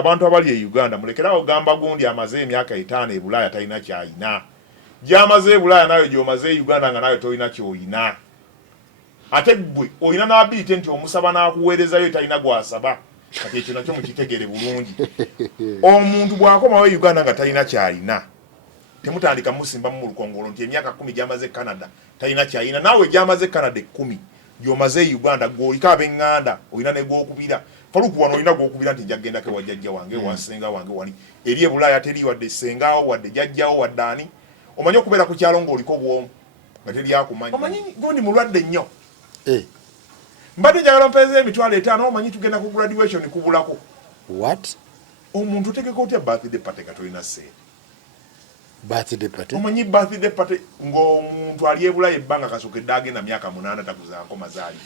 abantu abali e Uganda mulekerawo gamba gundi amaze emyaka 5 e Bulaya talina kyayina. Gyamaze e Bulaya nayo gy'omaze e Uganda nga nayo tolina kyoyina. Ate gwe oyina n'ability nti omusaba n'akuweerezayo talina gwasaba. Kati ekyo nakyo mukitegere bulungi. Omuntu bw'akomawo e Uganda nga talina kyayina. Temutandika musimba mu lukongolo nti emyaka 10 gyamaze Canada talina kyayina. Naawe gyamaze Canada 10 gy'omaze e Uganda gw'oliko ab'eŋŋanda oyina ne gw'okubira. Faluku wano oyina gw'okubira nti njagenda ke wajjajja wange wasenga wange wali. Eri e Bulaya teri wadde sengaawo wadde jjajjawo wadde ani. Omanyi okubeera ku kyalo ng'oliko bwomu nga teri akumanyi. Omanyi gundi mulwadde nnyo. Mbadde njagala mpeeza emitwalo 5 omanyi tugenda ku graduation kubulako. What? Omuntu otegeka otya birthday party nga tolina sente? Birthday party? Omanyi birthday party ng'omuntu ali e Bulaya ebbanga kasookedde agenda myaka 8 takuzaako mazaali.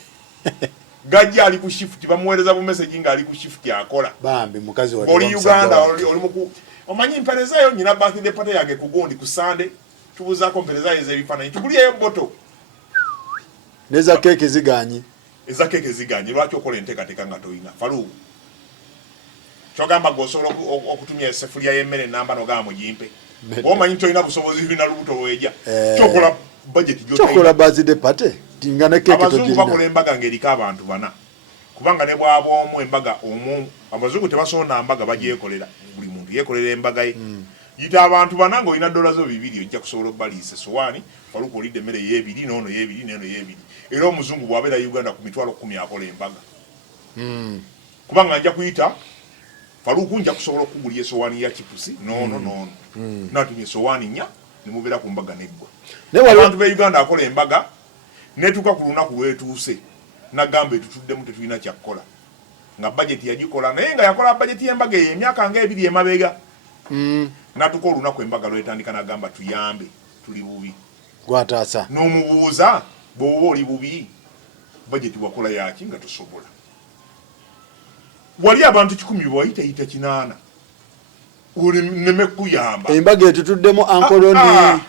Gajja ali ku shift bamuweereza bu message nga ali ku shift akola. Bambi mukazi wa oli Uganda oli muku. Omanyi mpereza yo nyina birthday party yage ku Gondi ku Sunday tubuzaako mpereza yeze ebifaananyi tuguliyeyo boto. Neza keke ziganyi. Eza keke ziganyi lwaki okola enteekateeka nga toyina Faluku. Kyogamba g'osobola okutumya esefulya y'emmere namba n'ogamba mugimpe. Omanyi toyina busobozi bina lubuto lweja. Kyokola budget gy'otoyina. Kyokola birthday party. Tingana keke tojina. Abazungu bakola embaga ng'eriko abantu 4. Kubanga ne bw'ab'omu embaga omu abazungu tebasoona mbaga bagyekolera. Buli muntu yekolera embaga ye. Yita abantu 4 ng'olina $2 2 ojja kusobola obbaliisa sowaani Faluku olidde emmere y'ebiri n'ono y'ebiri n'eno y'ebiri. Era omuzungu bw'abeera Uganda ku mitwalo 10 akola embaga. Kubanga nja kuyita Faluku nja kusobola okugulya esowaani ya chipusi n'ono. Natumye esowaani 4 ne mubeera ku mbaga neggwa. Abantu b'e Uganda akola embaga netuuka ku lunaku lwetuuse nagamba etutuddemu tetulina kyakkola. Nga budget yagikola naye nga yakola budget y'embaga emyaka nga 2 emabega. Natuka olunaku embaga lwetandika nagamba tuyambe tuli bubi. Gwataasa. N'omubuuza bw'oba oli bubi budget wakola yaki nga tosobola. Wali abantu 10 bwayita 8 uli neme kuyamba. Embaga etutuddemu ankoloni.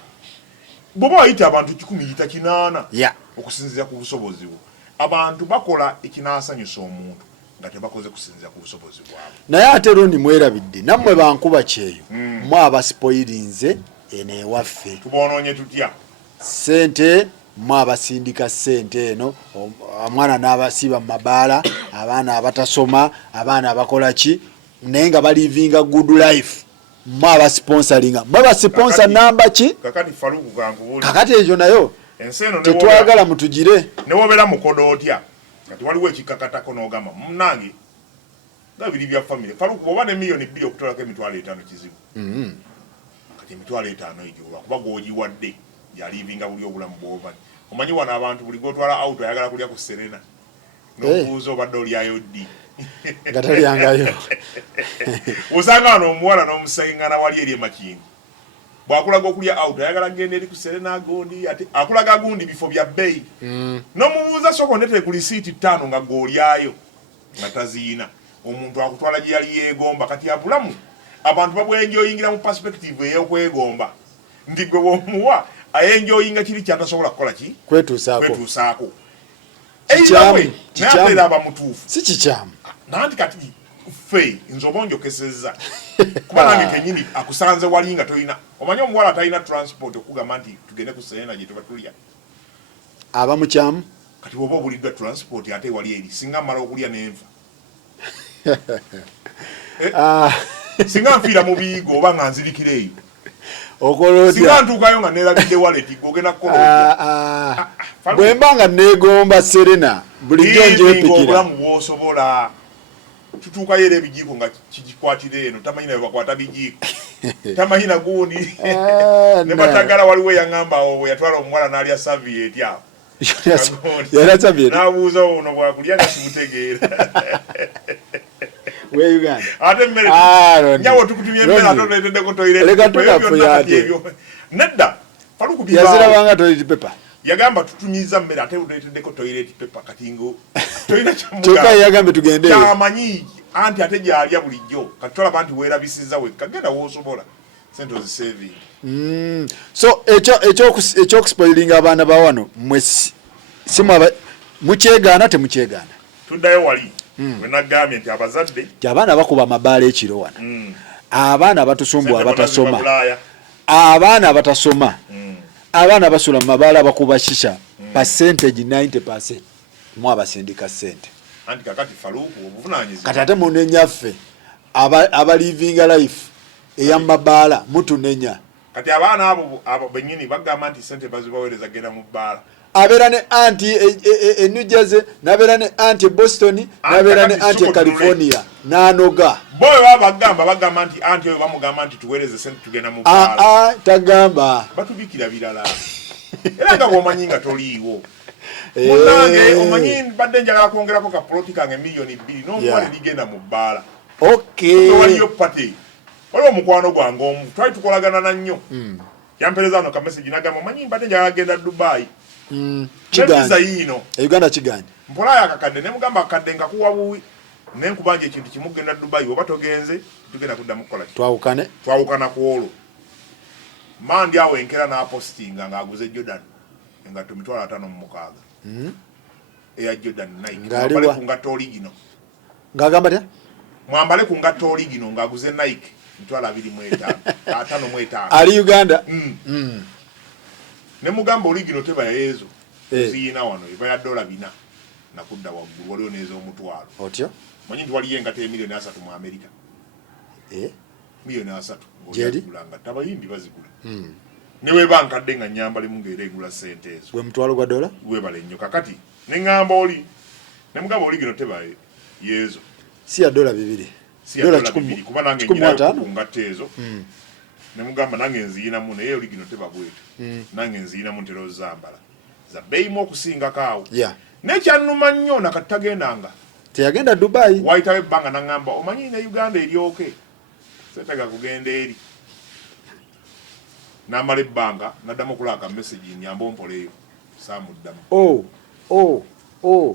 Bw'oba wayita abantu 10 yita 8. Yeah. Okusinziira ku busobozi bwo. Abantu bakola ekinaasanyusa omuntu nga tebakoze kusinziira ku busobozi bwabwe. Naye ate Ronnie mwerabidde nammwe bankuba Kyeyo. Mwe abasipoyirinze eno ewaffe. Tubonoonye tutya? Sente mwe abasindika sente eno omwana n'abasiba mu mabaala abaana abatasoma abaana abakola ki naye nga balivinga good life. Mwe abasponsoringa mwe basiponsa namba ki? Kakati Faluku gankubuulira. Kakati ekyo nayo enseno tetwagala mutugire. Ne wobeera mukodo otya kati waliwo ekikakatako n'ogamba munnange nga biri bya family. Faluku bw'oba ne $2 million okutolako emitwalo 5 kizibu. Kati emitwalo 5 egyo kuba gw'ogiwadde yalivinga buli obulamu bw'omanyi. Omanyi wano abantu buli gw'otwala auto ayagala kulya ku Serena n'obuuza obadde olyayo ddi. Nga talyangayo. Osanga wano omuwala n'omusengana wali eri emakindi. Bw'akulaga okulya auto ayagala genda eri ku Serena Gondi ate akulaga gundi bifo bya bbeeyi. N'omubuuza soko ndetele ku lisiiti 5 nga gw'olyayo nga taziina. Omuntu akutwala gye yali yeegomba kati abulamu abantu babwenjoyingira mu perspective ey'okwegomba nti gwe bw'omuwa ayenjoyinga kiri kyatasobola kukola ki? Kwetuusaako. Kikyamu. Naye aba mutuufu. Si kikyamu. Nanti kati ffe nze oba onjokesezza. Kuba nange kenyini akusanze wali nga toyina. Omanyi omuwala talina transport okugamba nti tugende ku Serena gye tuba tulya. Aba mukyamu. Kati bw'oba obuliddwa transport ate wali eri singa mmala okulya n'enva. Singa nfiira mu biyigo oba nga nzirikira eyo. Okolodya. Singa ntuukayo nga neerabidde wallet ogenda kukola. Bwe mba nga neegomba Serena bulijjo njepikira. Obulamu bw'osobola. Tutuukayo era ebijiiko nga kigikwatira eno tamanyi nawe bakwata bijiiko. Tamanyi na gundi. Ne batagala waliwo yaŋŋamba awo yatwala omuwala n'alya saviyeeti awo. Yalya saviyeeti? N'abuuza ono bwakulya nga simutegeera. We Uganda. Ate emmere. Nyawo tukutumye emmere ate oleeteddeko toilet. Leka tukafuyaate. Nedda. Faluku bibaawo. Yazirabanga toilet paper. Yagamba tutumiza mmere ate oleeteddeko toilet paper kati ngo toyina kyamuga. Kyokka yagambe tugende. Kyamanyi anti ate gy'alya bulijjo. Kati tolaba nti weerabisizza wekka genda w'osobola. Sente ozisaving. So ekyokuspoilinga abaana ba wano mwe simwaba mukyegaana temukyegaana. Tuddayo wali. bwe nagambye nti abazadde abaana bakuba amabaala ekiro wano abaana abatusumbwa abatasoma abaana abatasoma abaana basula mu mabaala bakuba shisha percentage 90% mu abasindika ssente anti kakati Faluku obuvunanyizibwa kati ate munenyaffe abalivinga life eyamabaala mutunenya kati abaana abo benyini bagamba nti ssente bazibaweereza genda mu bbaala abeera ne anti e New Jersey nabeera ne anti Boston nabeera ne anti California n'anoga boyo bagamba nti anti oyo bamugamba nti tuweereze ssente tugenda mu bbaala tagamba batubikira birala era nga bw'omanyi nga toliiwo munange omanyi badde njagala kwongerako ka ploti kange $2 million n'omuwale ligenda mu bbaala waliyo pate waliwo omukwano gwange omu twali tukolagana na nnyo yampereza ano ka message nagamba omanyi mbadde njagala genda Dubai visa yiino Uganda kiganye mpolayo akakadde ne mugamba akadde ngakuwa buwi ne nkubanja ekintu kimu genda Dubai oba togenze tugenda kuddamu kukola twawukana ku olwo mandi awo enkera n'apostinga ng'aguze Jordan engatto $56,000 eya Jordan Nike mwambale ku ngatto oligino ng'agamba tya mwambale ku ngatto oligino ng'aguze Nike $55,000 ali Uganda ne mugamba oligino teba yezo ziyina wano eba ya $4 nakudda waggulu waliwo n'ez'omutwalo otyo manyi nti waliyo engatto $3 million mu America $3 million ng'oligulanga tabayimbi bazigula newe bankadde nga nyambale mu ng'era egula ssente ezo gwe mutwalo gwa dola webale nnyo kakati ne ŋŋamba oli ne mugamba oligino teba yezo si ya $2 $2 kuba nange njirayo ku ngatto ezo ne mugamba nange nziyinamu naye oligino teba bwetu nange nziyinamu ntera ozambala za beyimu okusingako awo nekyannuma nnyo nakati tagendanga teyagenda Dubai wayitawo ebbanga naŋŋamba omanyi ne Uganda eryoke seetaaga kugenda eri n'amala ebbanga naddamu okulaka message nyamba ompoleeyo saamuddamu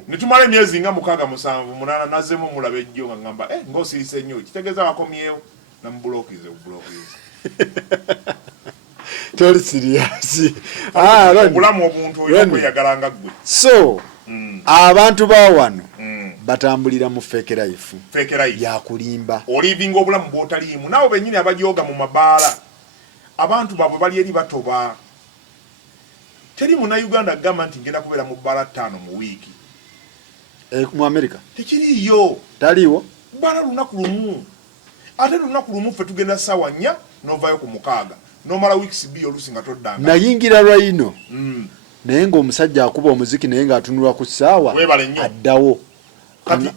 ne tumala emyezi nga 6-7 nazzemu omulaba ejjo nga ŋŋamba ng'osirise nnyo kitegeeza wakomyewo namubulokize toli serious obulamu obuntu oyo okweyagalanga ggwe so abantu bawano batambulira mu fake life yakulimba olivinga obulamu bw'otaliimu naawe bennyini abajooga mu mabaala abantu baabwe bali eri batoba teri Munnayuganda agamba nti ngenda kubeera mu bbaala 5 mu wiiki mu America tekiriiyo taliiwo bbaala lunaku lumu ate lunaku lumu ffe tugenda ssaawa 4 n'ovaayo ku 6 n'omala weeks 2 oluusi nga toddanga nayingira lwayino naye ng'omusajja akuba omuziki naye ng'atunulwa ku ssaawa addawo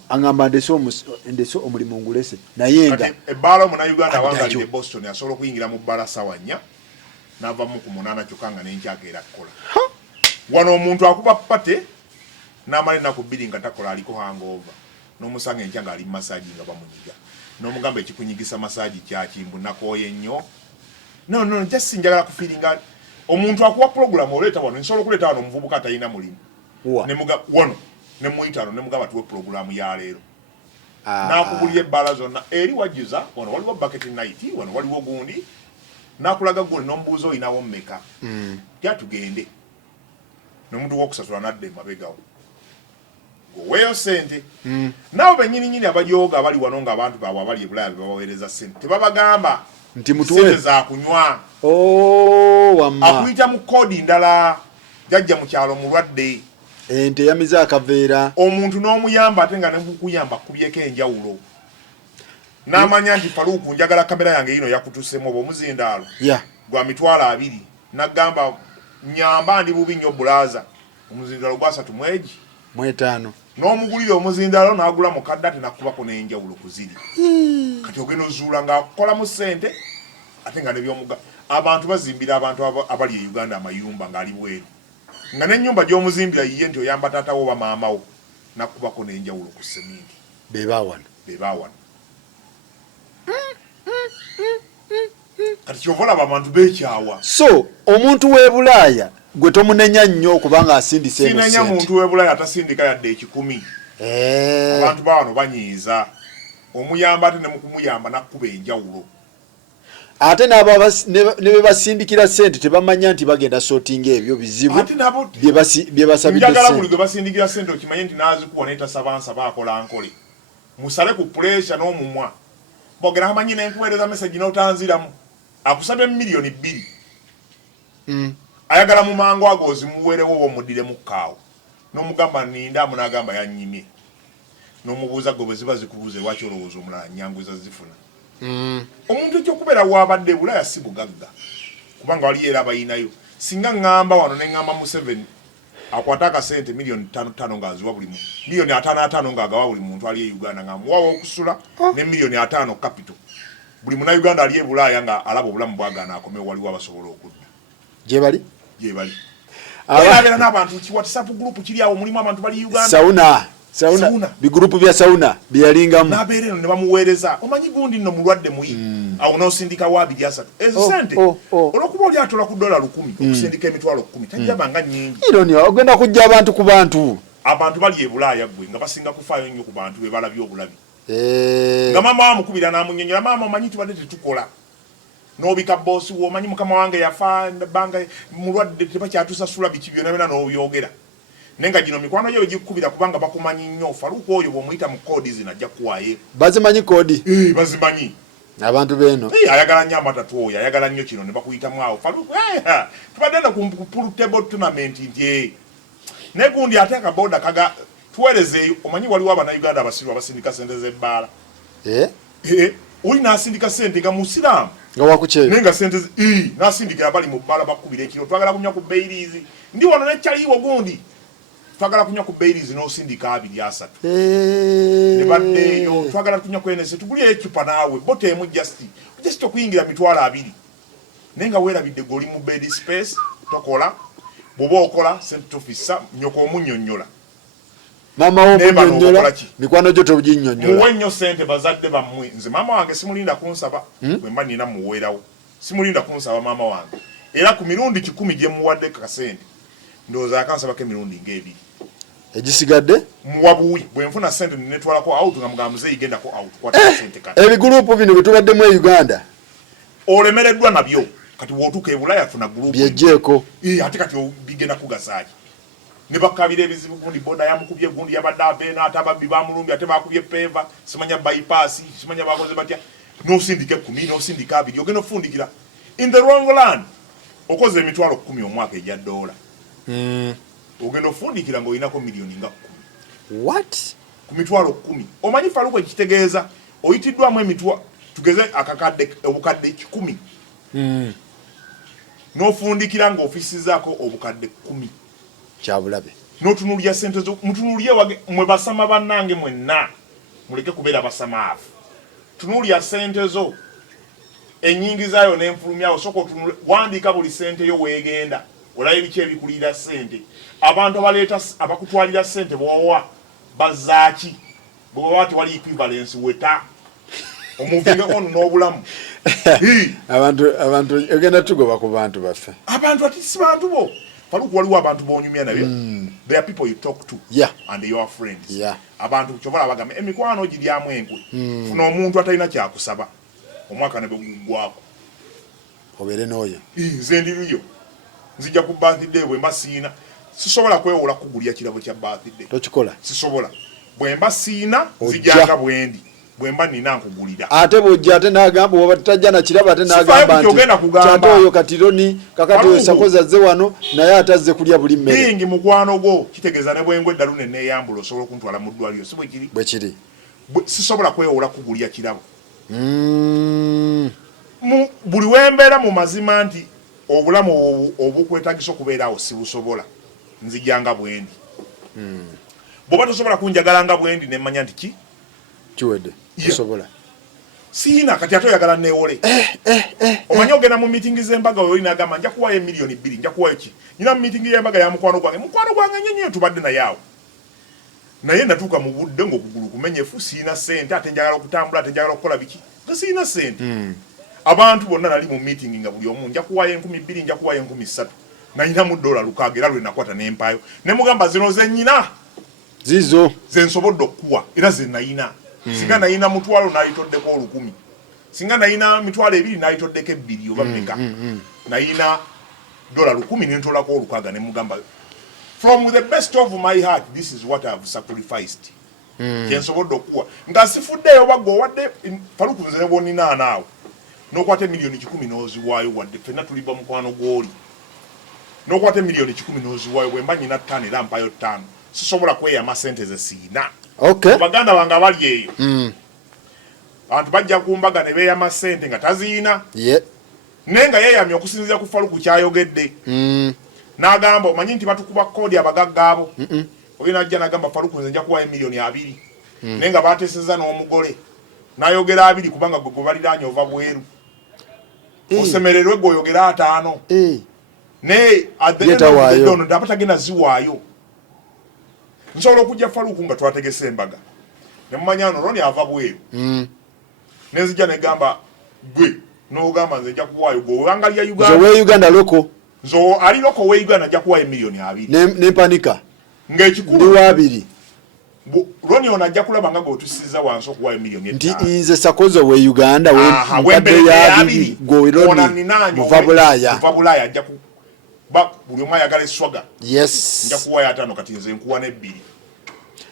aŋŋamba ndese omulimu ngulese naye nga ebbaala Munnayuganda awangalire Boston asobola okuyingira mu bbaala ssaawa 4 n'avamu ku 8 kyokka nga n'enkyaka era kukola wano omuntu akuba pate n'amala ennaku 2 nga takola aliko hangover n'omusanga enkya ng'ali mu masaagi nga bamunyiga n'omugamba ekikunyigisa masaagi kyakimbu nakooye nnyo no just njagala kufiiringa omuntu akuwa program oleeta wano nsobola okuleeta wano omuvubuka atalina mulimu wano ne muyitano ne mugamba tuwe program ya leero n'akubulya ebbaala zonna eri wajjuza wano waliwo bucket night wano waliwo gundi n'akulaga goli n'omubuuza oyinawo mmeka tugende n'omuntu w'okusasula nadda emabegawo goweeyo ssente nabo bennyininyini abajooga abali wano ng'abantu baabwe abali ebulaya bebabaweereza ssente tebabagamba nti mutuwe za kunywa wamma akuyita mu koodi ndala jajja mu kyalo mulwadde ente yamiza akaveera omuntu n'omuyamba ate nga nekukuyamba kubyeko enjawulo n'amanya nti Faluku njagala kamera yange yino yakutuusemu oba omuzindaalo gwa $20 nagamba nyamba ndi bubi nnyo bulaaza omuzindaalo gwa 3.5 n'omugulira omuzindaalo n'agula mukadde ate nakubako n'enjawulo ku ziri kati ogenda ozuula ng'akolamu ssente ate nga nebyomuga abantu bazimbira abantu abali e Uganda amayumba ng'ali bweru nga n'ennyumba gy'omuzimbira yiye nti oyamba taatawo oba maamawo nakubako n'enjawulo ku seminti bebaawano kati kyova olaba abantu beekyawa so omuntu w'e Bulaaya gwe tomunenya nnyo kubanga asindise sinenya muntu w'e Bulaaya atasindika yadde 10 abantu bawano banyiiza omuyamba ate ne mukumuyamba nakkuba enjawulo ate ne bebasindikira ssente tebamanya nti bagenda sorting ebyo bizibu bye basabidde njagala buli gwe basindikira ssente okimanye nti naazikuwa neetasabansa baakola nkole musale ku pressure n'omumwa bogera amanyi n'enkuweereza message n'otanziramu akusabye milioni 2 ayagala mu mango ago ozimuweerewo oba omuddiremu kaawo n'omugamba ninda munagamba yanyimye n'omubuuza gwe bwe ziba zikubuuze lwaki olowooza omulala nyanguza zifuna omuntu ekyokubeera waabadde bulaya si bugagga kubanga wali era abayinayo singa ngamba wano ne ngamba mu 7 akwata akasente milioni 5 ng'aziwa buli muntu milioni 5 ng'agawa buli muntu ali e Uganda nga muwawa okusula ne milioni 5 capital buli muna Uganda ali e Bulaya nga alaba obulamu bwagaana akomewo waliwo abasobola okudda gye bali ababeera n'abantu ki WhatsApp group kiri awo mulimu abantu bali Uganda sauna bigurupu bya sauna byalingamu nabeera eno ne bamuweereza omanyi gundi nno mulwadde muyi awo n'osindika wa 2 ezo sente olwokuba oli atola ku $10 okusindika emitwalo 10 tajjabanga nnyingi ironi ogenda kujja abantu ku bantu bali e Bulaaya gwe nga basinga kufaayo nnyo ku bantu be balabye obulabi nga maama wamukubira n'amunyonyola maama omanyi tubadde tetukola n'obika boosi wo omanyi mukama wange yafa banga mulwadde tebakyatusasula biki byonna byonna n'obyogera nenga gino mikwano gyo gikubira kubanga bakumanyi nnyo faluko oyo bw'omuyita mu koodi zino ajja kuwaayo bazimanyi koodi bazimanyi abantu beeno ayagala nnyo amatatu oyo ayagala nnyo kino ne bakuyitamu awo faluko tubadde na ku pool table tournament nti ne gundi ate akaboda kaga tuweerezeeyo omanyi waliwo abannayuganda abasiru abasindika sente z'ebbaala oli n'asindika sente nga musiraamu nga wakukyeye nenga sente n'asindikira bali mu bbaala bakubira ekiro twagala kunywa ku beirizi ndi wano nekyaliiwo gundi twagala kunywa ku beirizi n'osindika 2-3 ne baddeeyo twagala kunywa ku enese tugulye ecupa naawe bote emu just okuyingira mitwalo 2 nenga weerabidde goli mu bed space tokola bw'oba okola sente tofisa nyoko omunnyonnyola mama wo munnyonnyola mikwano gyo toginnyonnyola muwe nnyo sente bazadde bammwe nze maama wange simulinda kunsaba bwe mba nina muweerawo simulinda kunsaba maama wange era ku mirundi 10 gye muwadde kasente ndowooza akansabako emirundi ng'ebiri egisigadde muwa buwi bwe nfuna sente netwalako out nga mugamba muzeeyi gendako out kwata sente kati ebigurupu bino bwe tubaddemu e Uganda olemereddwa nabyo kati wootuuka e Bulaya funa gurupu byejjeeko ate kati bigenda kugasaaki ne bakabira ebizibu gundi boda yamukubye gundi yabadde abeena ate ababbi bamulumbye ate bakubye peva simanya bypass simanya bakoze batya n'osindika 10 n'osindika 2 ogenda ofundikira in the wrong land okoze emitwalo 10 omwaka ejja $. Ogenda ofundikira ng'olinako milioni nga 10 what ku mitwalo 10 omanyi faluko ekitegeeza oyitiddwamu emitwa tugeze akakadde obukadde 10 n'ofundikira ng'ofisizaako obukadde 10 kyabulabe n'otunuulya sente zo mutunuulye wage mwe basama bannange mwenna muleke kubeera basamaavu tunuulya sente zo ennyingi zaayo n'enfulumyawo soka otunule wandiika buli sente yo weegenda olabe biki ebikulira sente abantu abaleeta abakutwalira sente bwowa bazaaki bw'oba tewali equivalence weta omuvinga ono n'obulamu abantu ogenda tugoba ku bantu baffe abantu ati si bantu bo faluku waliwo abantu bonyumya nabyo there are people you talk to and your friends abantu kyobola bagamba emikwano giryamu enkwe funa omuntu atalina kyakusaba omwaka ne bwegugwako obeere n'oyo nze ndiriyo nzija ku birthday bwe mba siina sisobola kwewola kugulya kirabo kya birthday tokikola sisobola bwe mba siina nzijanga bwendi bwe mba nina nkugulira ate bw'ojja ate n'agamba oba tajja na kirabo ate n'agamba nti kyate oyo katironi kakati oyo sakozi azze wano naye atazze kulya buli mmere bingi mukwano gwo kitegeeza ne bwengwe eddalu ne neeyambula osobola okuntwala mu ddwaliro si bwe kiri sisobola kwewola kugulya kirabo buli wembeera mu mazima nti obulamu obukwetagisa okubeeraawo sibusobola nzijanga bwendi bw'oba tosobola kunjagala nga bwendi nemmanya nti ki kiwedde tosobola siina kati ate oyagala neewole omanyi ogenda mu miitingi z'embaga oyo olinaagamba nja kuwayo milioni 2 nja kuwayo ki nyina mu miitingi y'embaga ya mukwano gwange nnyo tubadde naye awo naye natuuka mu budde ng'okugulu kumenyefu siina sente ate njagala okutambula ate njagala okukola biki nga siina sente abantu bonna nali mu meeting nga buli omu nja kuwayo 2,000 nja kuwayo 3,000 nayinamu $100 era lwe nakwata n'empaayo ne mugamba zino ze nnyina zizo ze nsobodde okukuwa era ze nayina singa nayina mutwalo nayitoddeko 10,000 singa nayina mitwalo 2 nayitoddeko 2 oba mmeka nayina $10,000 nentolako 600 ne mugamba from the best of my heart this is what I have sacrificed kyensobodde okuwa nga sifuddeeyo bagga owadde Faluku nze ne bonnina naawe n'okwata miliyoni 10 n'oziwaayo wadde ffenna tuliba mukwano gw'oli n'okwata miliyoni 10 n'oziwaayo bwe mba nyina 5 era mpayo 5 sisobola kweyama sente ze siina baganda bange abali eyo abantu bajja kumbaga ne beeyama sente nga taziina naye nga yeeyamye okusinziira ku Faluku kyayogedde n'agamba omanyi nti batukuba koodi abagagga abo oyo najja n'agamba Faluku nze nja kuwaayo miliyoni 2 naye nga baateesezza n'omugole n'ayogera 2 kubanga gwe baliraanye ova bweru osemererwe gwe oyogera 5 naye addeono ndaba tagenda ziwaayo nsobola okujja Faluku nga twategese embaga ne mumanya ano Ronnie ava bweru nenzijja negamba gwe n'ogamba nze nja kuwaayo gwe owangalya Uganda loko nzo ali loko we Uganda nja kuwaayo miliyoni 2 ne panika ng'ekikulu ndi 2 Ronnie ono ajja kulaba nga gweotusiza wansi okuwaayo miliyoni 5 nti nze sakozo we Uganda wembadde ya 2 muva Bulaaya ajja buli omu ayagala eswaga nja kuwaayo 5 kati nze nkuwa ne 2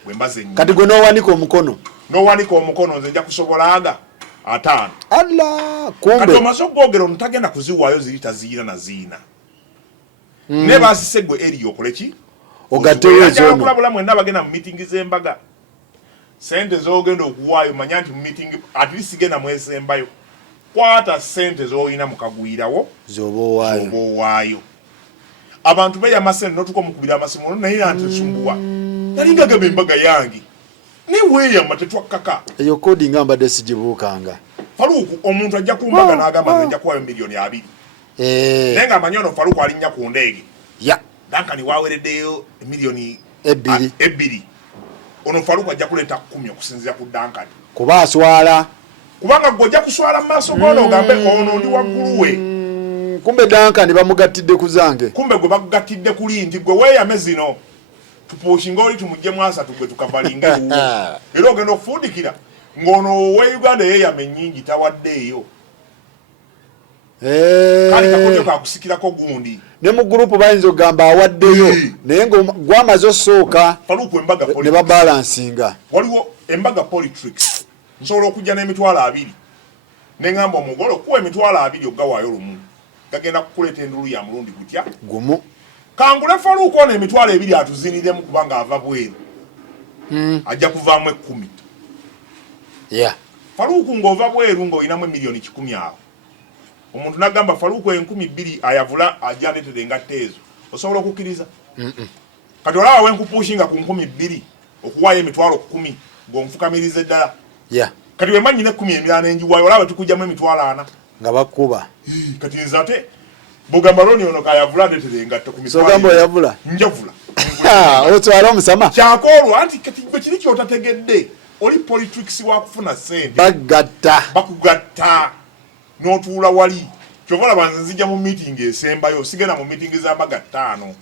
bwe mbaze kati gwe n'owanika omukono nze nja kusobolaga 5 kumbe kati omaze okugogera ono tagenda kuziwaayo ziri taziina na ziina ne baasise gwe eri okole ki ogateweezokulabula mwenna bagenda mu mitingi z'embaga sente z'ogenda okuwaayo manya nti mu mitingi at least genda mwesembayo kwata sente z'olina mu kagwirawo zoba owaayo abantu beeyama sente n'otuka mukubira amasimu naye antisumbuwa nalinga gaba embaga yange neweeyama tetwakkaka eyo kodi nga mbadde sigibuukanga Faluku omuntu ajja ku mbaga n'agamba nze nja kuwaayo miliyoni 2 naye nga amanyi ono Faluku alinnya ku ndeege Dankani wawereddeyo miliyoni 2 ono Faluku ajja kuleeta 10 okusinziira ku Dankani kuba aswala kubanga gwe ojja kuswala mu maaso g'ono ogambe ono ndi waggulu we kumbe Dankani bamugattidde ku zange kumbe gwe bakugattidde kuli nti gwe weeyame zino tupuushinga oli tumuggyemu 3 gwe tukabalinga ewuwo era ogenda okufundikira ng'ono we Uganda yeeyame nnyingi tawaddeeyo kali kakojo kakusikirako gundi ne mu group bayinza ogamba awaddeyo naye gwamaze osooka Faluku embaga ne babalansinga waliwo embaga politics nsobola okujja n'emitwalo 2 neŋŋamba omugole okuwa emitwalo 2 oggawaayo lumu gagenda kukuleeta endulu ya mulundi gutya gumu kangule Faluku ono emitwalo 2 atuziniremu kubanga ava bweru ajja kuvaamu 10 Faluku ng'ova bweru ng'olinamu miliyoni 10 awo omuntu nagamba Faluku 2,000 ayavula ajaletere engatta ezo osobola okukkiriza kati olaba wenkupushinga ku 2,000 okuwaayo emitwalo 10 ng'onfukamiriza eddala kati wemba nyina 10 emirala nenjiwaayo olaba tukujjamu emitwalo 4 nga bakkuba kati nze ate bugamba Ronnie ono kayavula adetere engatta ku mitwalo sogamba oyavula njavula otwala omusama kyakoolwa anti kati gwe kiri kyotategedde oli politics wakufuna sente bakugatta n'otuula wali kyovala banze nzija mu meeting esembayo sigenda mu meeting z'ambaga 5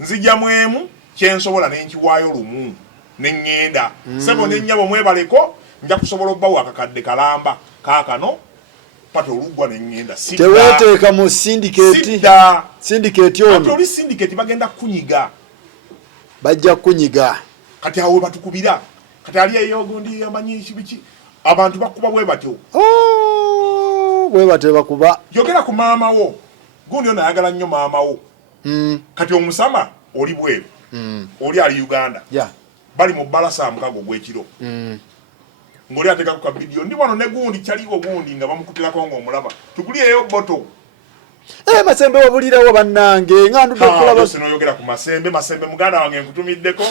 nzija mu emu kyensobola nenkiwaayo lumu neŋŋenda sebo nennyabo mwebaleko nja kusobola obbawo akakadde kalamba kaakano pata oluggwa neŋŋenda teweeteeka mu syndicate ono oli syndicate bagenda kunyiga bajja kunyiga kati awo batukubira kati ali eyogondi amanyi kibiki abantu bakuba bwe batyo bwe batyo bakuba yogera ku maama wo gundi ono ayagala nnyo maama wo kati omusama oli bweru oli ali Uganda bali mu balasa mukago gw'ekiro ng'oli ateeka ku kabidiyo ndi wano ne gundi kyaliwo gundi nga bamukutirako ng'omulaba tuguliyeyo boto masembe wabulirawo bannange ngandudde okulaba sinoyogera ku masembe muganda wange nkutumiddeko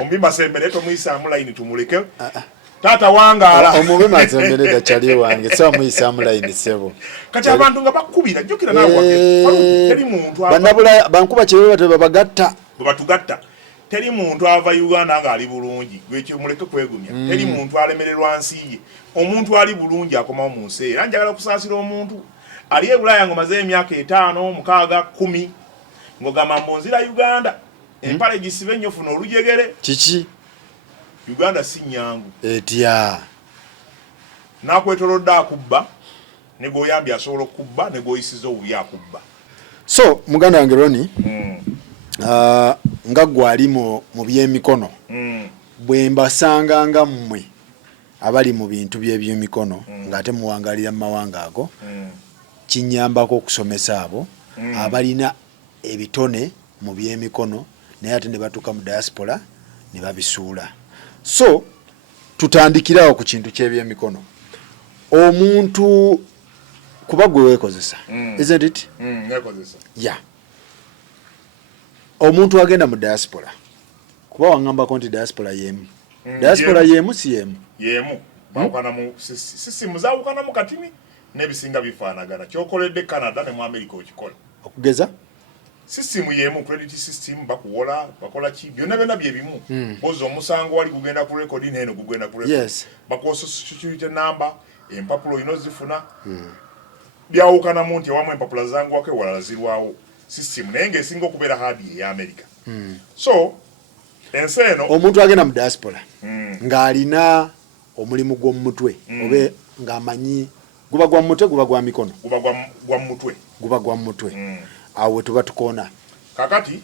omubi masembe naye tomuyisaamu layini tumuleke taata wangaala omubi masembe ne gakyali wange so amuyisaamu layini sebo kati abantu nga bakubira jjukira naawe wage teri muntu bannabulaya bankuba kyeyo bate babagatta bwe batugatta teri muntu ava Uganda ng'ali bulungi gwekyo muleke kwegumya teri muntu alemererwa nsi ye omuntu ali bulungi akomawo mu nsi era njagala okusaasira omuntu ali e Bulaaya ngomaze emyaka 5 6 10 ngogamba mbonzira Uganda empale gisibe nnyo funa olujegere kiki Uganda si nyangu etya nakwetolodde akubba ne goyambye asobola okubba ne goyisiza obubi akubba so muganda wange Ronnie nga gwali mu byemikono bwe mbasanga nga mmwe abali mu bintu by'ebyemikono ng'ate muwangalira mu mawanga ago kinyambako okusomesa abo abalina ebitone mu byemikono naye ate ne batuuka mu diaspora ne babisuula. So tutandikirawo ku kintu ky'ebyemikono. Omuntu kuba gwe weekozesa, isn't it? Neekozesa. Yeah. Omuntu agenda mu diaspora kuba wangambako nti diaspora yemu. Diaspora yemu si yemu? Yemu. Bawukanamu sisimu zaawukanamu katini n'ebisinga bifaanagana. Ky'okoledde Canada ne mu America okikola. Okugeza? Sisimu yemu, credit system bakuwola bakola ki byonna byonna bye bimu. Bozo omusango wali gugenda ku record n'eno gugenda ku record. Yes. Bakoso security number empapulo ino zifuna. Byawukanamu nti wamu empapula zangu wake walazirwawo. System naye ng'esinga okubeera hadi ya America. So ensi eno omuntu agenda mu diaspora ng'alina omulimu gw'omu mutwe obe ng'amanyi guba gwa mutwe guba gwa mikono guba gwa mutwe awo tuba tukoona kakati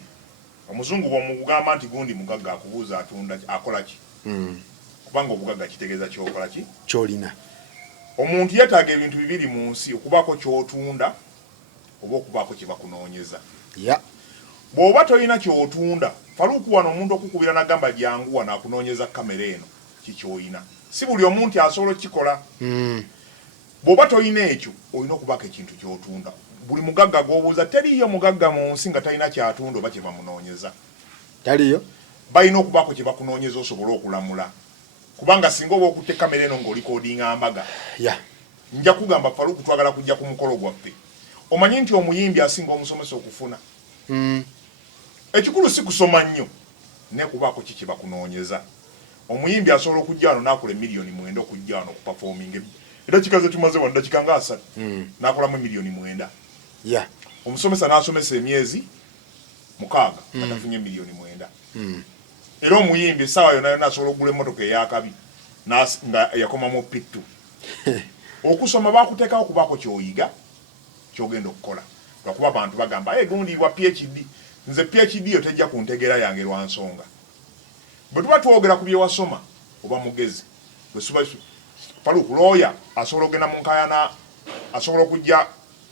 omuzungu bw'omugamba nti gundi mugagga akubuuza atunda akola ki kubanga obugagga kitegeeza kyokola ki kyolina. Omuntu yeetaaga ebintu bibiri mu nsi okubaako ky'otunda oba okubaako kye bakunoonyeza. Bw'oba tolina ky'otunda Faluku wano omuntu okukubira nagamba jangu wano akunoonyeza kamera eno kikyoyina. Si buli omuntu asobola kikola. Bw'oba tolina ekyo olina okubaako ekintu ky'otunda. Buli mugagga gw'obuuza teriyo mugagga mu nsi nga talina ky'atunda oba kye bamunoonyeza. Taliyo? Balina okubaako kye bakunoonyeza osobole okulamula. Kubanga singa oba okutte kamera eno ng'olikodinga mbaga. Nja kugamba Faluku twagala kujja ku mukolo gwaffe. Omanyi nti omuyimbi asinga omusomesa okufuna. Ekikulu si kusoma nnyo ne kubaako kiki bakunoonyeza. Omuyimbi asobola okujja wano n'akola miliyoni 9 okujja wano okuperforming. Era kikaze tumaze wano dakika nga 3 n'akolamu miliyoni 9. Omusomesa n'asomesa emyezi 6 atafunye miliyoni 9. Era omuyimbi essaawa yonna yonna asobola okugula emmotoka eyakabi nga yakomamu pittu. Okusoma baakuteekawo kubaako ky'oyiga ky'ogenda okukola. Lwakuba abantu bagamba gundi wa PhD. Nze PhD yo tejja kuntegera yange lwa nsonga. Bwe tuba twogera ku bye wasoma oba mugezi bwe suba Faluku lawyer asobola okugenda mu nkayana asobola okujja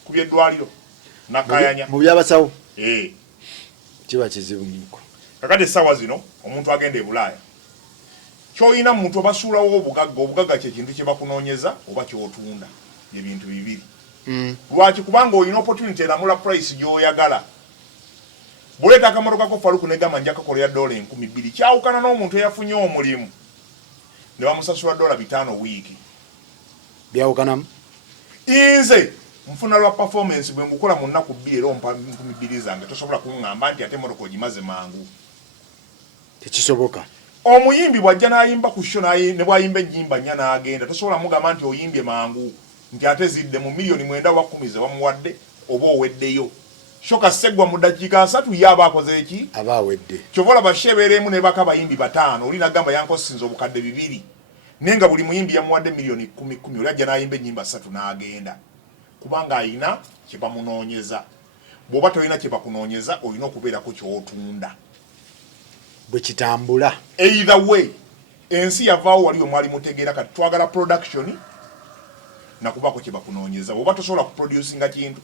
ku byeddwaliro nakayanya mu byabasawo kiba kizibu nnyo. Kakati essaawa zino omuntu agenda e Bulaaya ky'olina mu muntu obasuulawo obugagga kyekintu kye bakunoonyeza oba ky'otunda ebintu bibiri. Lwaki kubanga olina opportunity eramula price gy'oyagala. Bw'oleeta akamotoka ko Faluku negamba nja kakolera $2,000 kyawukana n'omuntu eyafunye omulimu ne bamusasula $5 wiiki. Byawukanamu? Nze nfuna lwa performance bwe ngukola mu nnaku 2 era ompa $2,000 zange tosobola kuŋŋamba nti ate emmotoka ogimaze mangu. Tekisoboka. Omuyimbi bw'ajja n'ayimba ku show ne bw'ayimba ennyimba nnya n'agenda tosobola mugamba nti oyimbye mangu nti ate zidde mu miliyoni 9 wa 10 ze bamuwadde oba oweddeyo. Shoka segwa mu dakiika 3 yaba akoze eki? Abawedde. Kyovola basheberemu ne baka bayimbi 5 oli nagamba yankosinza obukadde 2 nenga buli muyimbi yamuwadde miliyoni 10 oli ajja n'ayimba ennyimba 3 n'agenda. Kubanga ayina kye bamunoonyeza. Bw'oba tolina kye bakunoonyeza olina okubeerako ky'otunda. Bwe kitambula. Either way ensi yavaawo wali omwali mutegeera kati twagala production na kubaako kye bakunoonyeza. Bw'oba tosobola kuproducinga kintu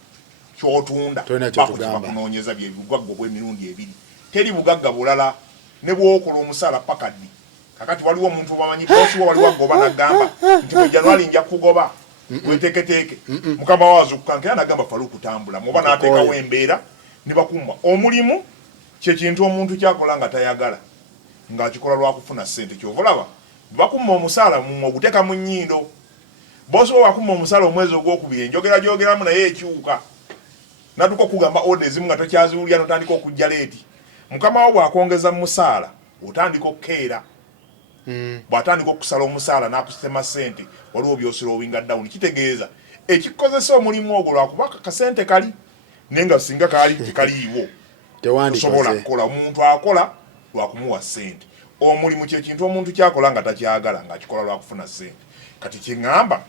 ky'otunda baako kye bakunoonyeza bye bugagga bw'emirundi 2. Teri bugagga bulala ne bw'okola omusaala pakaddi. Kakati waliwo omuntu obamanyi bosi wa waliwo agoba nagamba nti mu January nja kugoba weteeketeeke mukama wazukukankera nagamba Faluku tambula muba n'ateekawo embeera ne bakumba omulimu kyekintu omuntu kyakola nga tayagala ng'akikola lwakufuna ssente. Kyovolaba bakumma omusaala oguteeka mu nnyindo. Bosi wa wakumma omusaala omwezi ogwokubiri njogeramu naye ekyuka natuka okugamba ode ezimu nga tokyaziwulya n'otandika okujja leeti. Mukama wo bw'akongeza mu musaala otandika okukeera. Bw'atandika okusala omusaala n'akusema ssente waliwo by'osira owinga down. Kitegeeza ekikozesa omulimu ogwo lwakuba kasente kali naye nga singa kaali tekaliiwo tosobola kukola. Omuntu akola lwakumuwa ssente. Omulimu kyekintu omuntu kyakola nga takyagala ng'akikola lwakufuna ssente. Kati kyeŋŋamba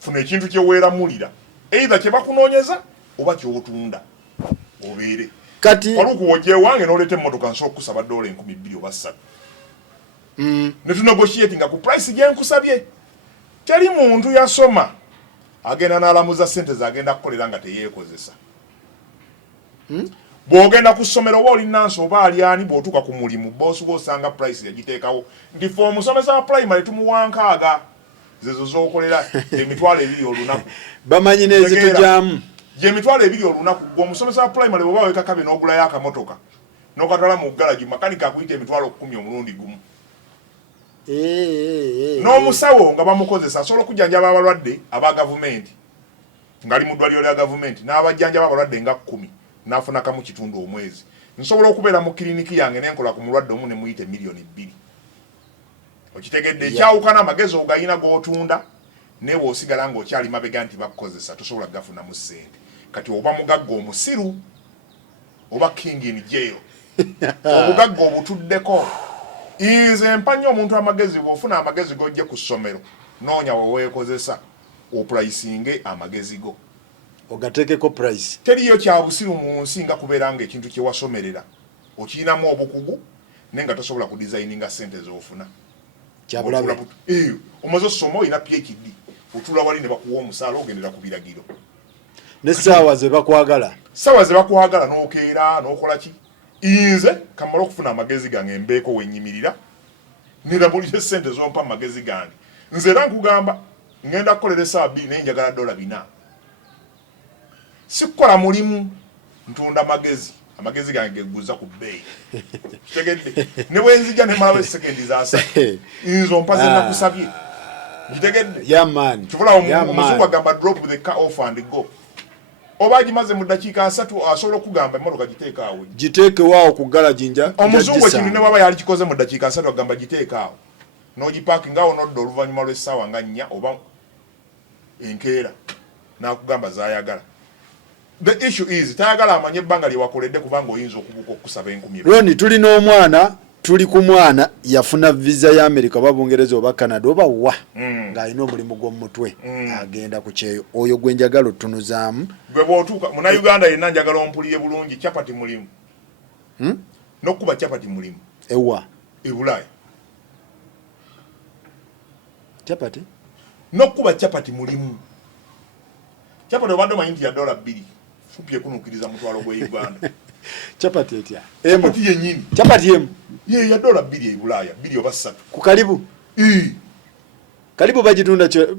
funa ekintu kyeweeramulira either kye bakunoonyeza oba ky'otunda obeere. Kati Faluku wojja ewange n'oleeta emmotoka nsobola okusaba $2,000 oba 3. ne tunegotiatinga ku price gye nkusabye. Teri muntu yasoma agenda n'alamuza ssente zagenda kukolera nga teyeekozesa. Bw'ogenda ku ssomero oba oli nansi oba ali ani bw'otuuka ku mulimu boosi bw'osanga price yagiteekawo nti fe omusomesa wa primary tumuwa nkaaga zezo z'okolera emitwalo 2 olunaku. Bamanyi n'ezitujyamu gye mitwalo 2 olunaku gwe omusomesa wa primary bw'oba wekakabe n'ogulayo akamotoka n'okatwala mu ggalagi makanika akuyita emitwalo 10 omulundi gumu. N'omusawo nga bamukozesa asobola okujjanjaba abalwadde aba gavumenti ng'ali mu ddwaliro lya gavumenti n'abajjanjaba abalwadde nga 10 n'afuna kamu kitundu omwezi. Nsobola okubeera mu kiriniki yange n'enkola ku mulwadde omu ne muyite miliyoni 2. Okitegedde ekyawukana amagezi ogayina g'otunda naye bw'osigala ng'okyali mabega nti bakukozesa tosobola gafunamu ssente. Kati oba mugagga omusiru oba king in jail obugagga obutuddeko. Nze mpanya omuntu amagezi bw'ofuna amagezi g'ojje ku ssomero noonya weweekozesa opulayisinge amagezi go ogateekeko price. Teriyo kya busiru mu nsi nga kubeera nga ekintu kye wasomerera okiyinamu obukugu naye nga tosobola ku designinga ssente z'ofuna. Kyabulabe omaze osoma olina PhD otula wali ne bakuwa omusaala ogendera ku biragiro n'essaawa ze bakwagala n'okeera n'okola ki. Nze kamala okufuna amagezi gange embeeko wenyimirira nirabulira ssente zompa amagezi gange. Nze era nkugamba ngenda kukolera essaawa 2 naye njagala $400. Sikukola mulimu ntunda amagezi gange geguza ku bbeeyi. Kitegedde ne bwe nzija ne malawo sekendi za 3 nzo mpaze nakusabye. Kitegedde kibula omuzungu agamba drop the car off and go. Oba gimaze mu dakiika 3 asobola okugamba emmotoka giteeka awo. Giteekewaawo ku galaji nja. Omuzungu ekintu ne baba yali kikoze mu dakiika 3 agamba giteeka awo. N'ogipaakinga awo n'odda oluvannyuma lw'essaawa nga 4 oba enkeera n'akugamba zaayagala. The issue is tayagala amanye ebbanga lye wakoledde kubanga oyinza okubuuka okusaba 10,000. Ronnie tulina omwana tuli ku mwana yafuna visa ya America oba Bungereza oba Canada oba wa ng'alina omulimu gw'omutwe agenda ku Kyeyo. Oyo gwe njagala otunuzaamu. Gwe bw'otuuka muna Uganda yenna njagala ompulire bulungi chapati mulimu. N'okuba chapati mulimu. Ewa Bulaaya. Chapati? N'okuba chapati mulimu. Chapati obadde omanyi nti ya $2 fupi ekunukiriza mutwalo gwe Uganda. Chapati etya? Chapati yennyini. Chapati emu. Ye ya $2 Bulaaya 2 oba 3. Ku kalibu? Kalibu bagitunda $2.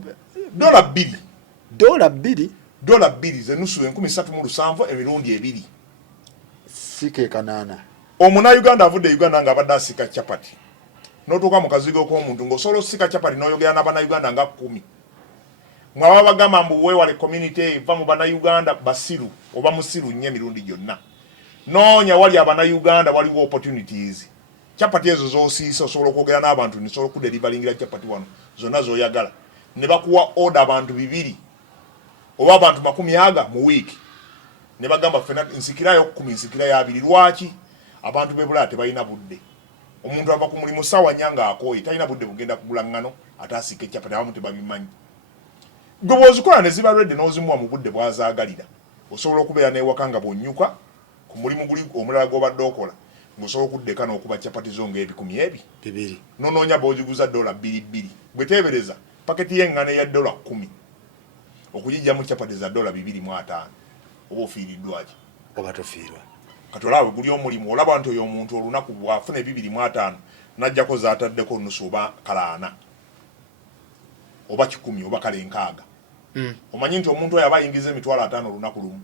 $2 ze nusu 13,700 emirundi 2. Sike kanana. Omuna Uganda avudde Uganda nga abadde asika chapati. N'otuuka mu kazigo k'omuntu ng'osobola osika chapati n'oyogera n'abana Uganda nga 10. Mwaba bagamba mbu weewale community va mu bana Uganda basiru oba musiru nnyo emirundi gyonna. Noonya wali abana Uganda waliwo opportunities. Chapati ezo z'osiisa osobola okwogera n'abantu nisobola okudelivalingira chapati wano zonna z'oyagala. Ne bakuwa order abantu 2 oba abantu 10 mu wiiki. Ne bagamba ffena nsikirayo 10 nsikirayo 2. Lwaki? Abantu be Bulaaya tebalina budde. Omuntu ava ku mulimu ssaawa 4 nga akooye talina budde bugenda kugula ngano ate asiike chapati abamu tebabimanyi. Gwe bw'ozikola ne ziba ready n'ozimuwa mu budde bw'azaagalira osobola okubeera n'ewaka nga bw'onnyuka ku mulimu guli omulala gw'obadde okola ng'osobola okuddeka n'okuba chapati zo ng'ebikumi 2 n'onoonya bw'oziguza $2. Bwe teebereza paketi y'eŋŋano eya $10 okugijjamu chapati za $205 oba ofiiriddwa ki oba tofiirwa. Kati olaba guli omulimu olaba nti oyo omuntu olunaku bw'afuna $205 n'ajjako zaataddeko nusu oba kala 4 oba 10 oba kale 6. Omanyi nti omuntu oyo aba ayingiza emitwalo 5 olunaku lumu.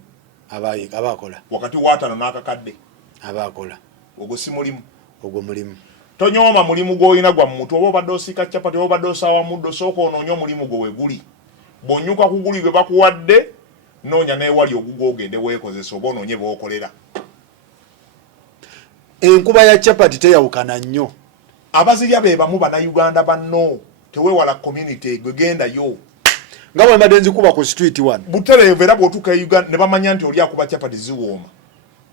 Abakola. Wakati wa 5 n'akakadde. Abakola. Ogwo si mulimu. Ogwo mulimu. Tonyooma mulimu gw'olina gwa muntu oba obadde osika chapati oba obadde osaawa muddo sooka onoonya omulimu gwe weguli. Bw'onyuka ku guli gwe bakuwadde noonya n'ewali ogugwo ogende weekozesa oba onoonye bw'okolera. Enkuba ya chapati teyawukana nnyo. Abazirya be bamu bana Uganda banno teweewala community gwe gendayo. Nga bwe mbadde nzikuba ku street one. Butereevu era bw'otuuka Uganda ne bamanya nti oli akuba chapati ziwooma.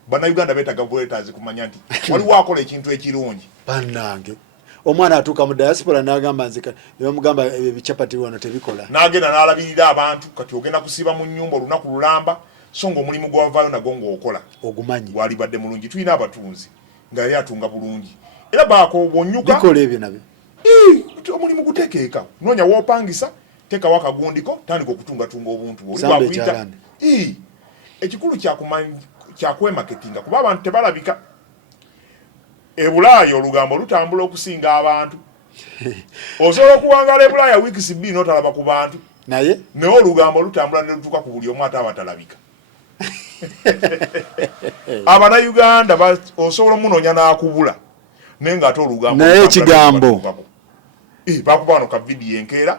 Bana Uganda beetaga buleetaazi kumanya nti waliwo akola ekintu ekirungi. Bannange omwana atuuka mu diaspora n'agamba nzika ne bamugamba ebichapati wano tebikola. N'agenda n'alabirira abantu kati ogenda kusiiba mu nnyumba olunaku lulamba so ng'omulimu gw'avaayo nagwo ng'okola. Ogumanyi. Gwalibadde mulungi. Tulina abatunzi nga yali atunga bulungi. era baako bonyuka bikola ebyo nabyo omulimu gutekeeka noonya woopangisa teka wakagundiko tandika okutungatunga obuntu Samba ekikulu kyakwemaketinga kuba abantu tebalabika ebulaaya olugambo lutambula okusinga abantu osobola okuwangala ebulaaya wiikisi bbiri n'otalaba ku bantu naye olugambo lutambula ne lutuuka ku buli omu ate abatalabika Abanayuganda osobola omunoonya n'akubula naye ng'ate olugambo naye ekigambo bakuba wano ka vidiyo enkeera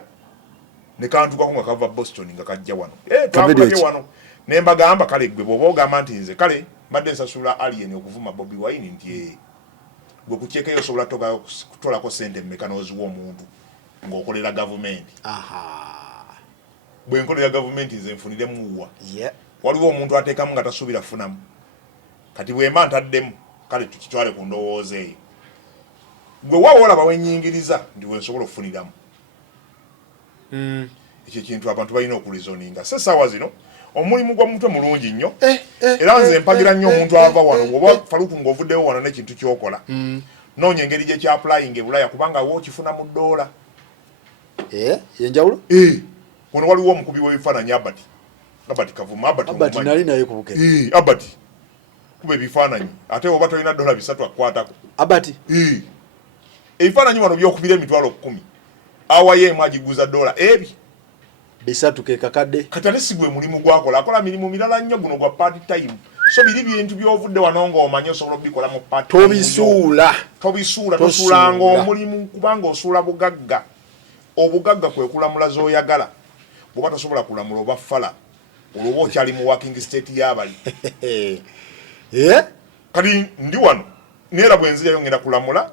ne kantukako nga kava Boston nga kajja wano twakubye wano ne mbagamba kale gwe bw'oba ogamba nti nze kale mbadde nsasula alien okuvuma Bobi Wine nti gwe kukyekayo osobola kutolako sente mmeka n'oziwa omuntu ng'okolera gavumenti bwe nkolera gavumenti nze nfuniremu waliwo omuntu ateekamu nga tasuubira funamu kati bwemba ntaddemu kale tukitwale ku ndowooza eyo gwe waawa olaba wenyingiriza nti wensobola okufuniramu ekyo kintu abantu balina okulizoninga sessaawa zino omulimu gwa mutwe mulungi nnyo era nze mpagira nnyo omuntu ava wano bw'oba faluku ng'ovuddewo wano n'ekintu ky'okola noonya engeri gye kyapulayinga ebulaya kubanga wookifuna mu ddoola yenjawulo wano waliwo omukubi w'ebifaananyi Abati Kavuma Abati nali naye ku buke Abati kuba ebifaananyi ate oba tolina $3 akukwatako Abati ebifaananyi wano byokubira $10,000 awaye emu agiguza $2 bisatu ke kakadde kati ate si gwe mulimu gwakola akola mirimu mirala nnyo guno gwa part time so biri bintu byovudde wano ng'omanye osobola okubikola mu part time tobisuula tosuulanga omulimu kubanga osuula bugagga obugagga kwe kulamula z'oyagala bw'oba tosobola kulamula oba fala olwoba okyali mu working state y'abali kati ndi wano neera bwe nzirayo ngenda kulamula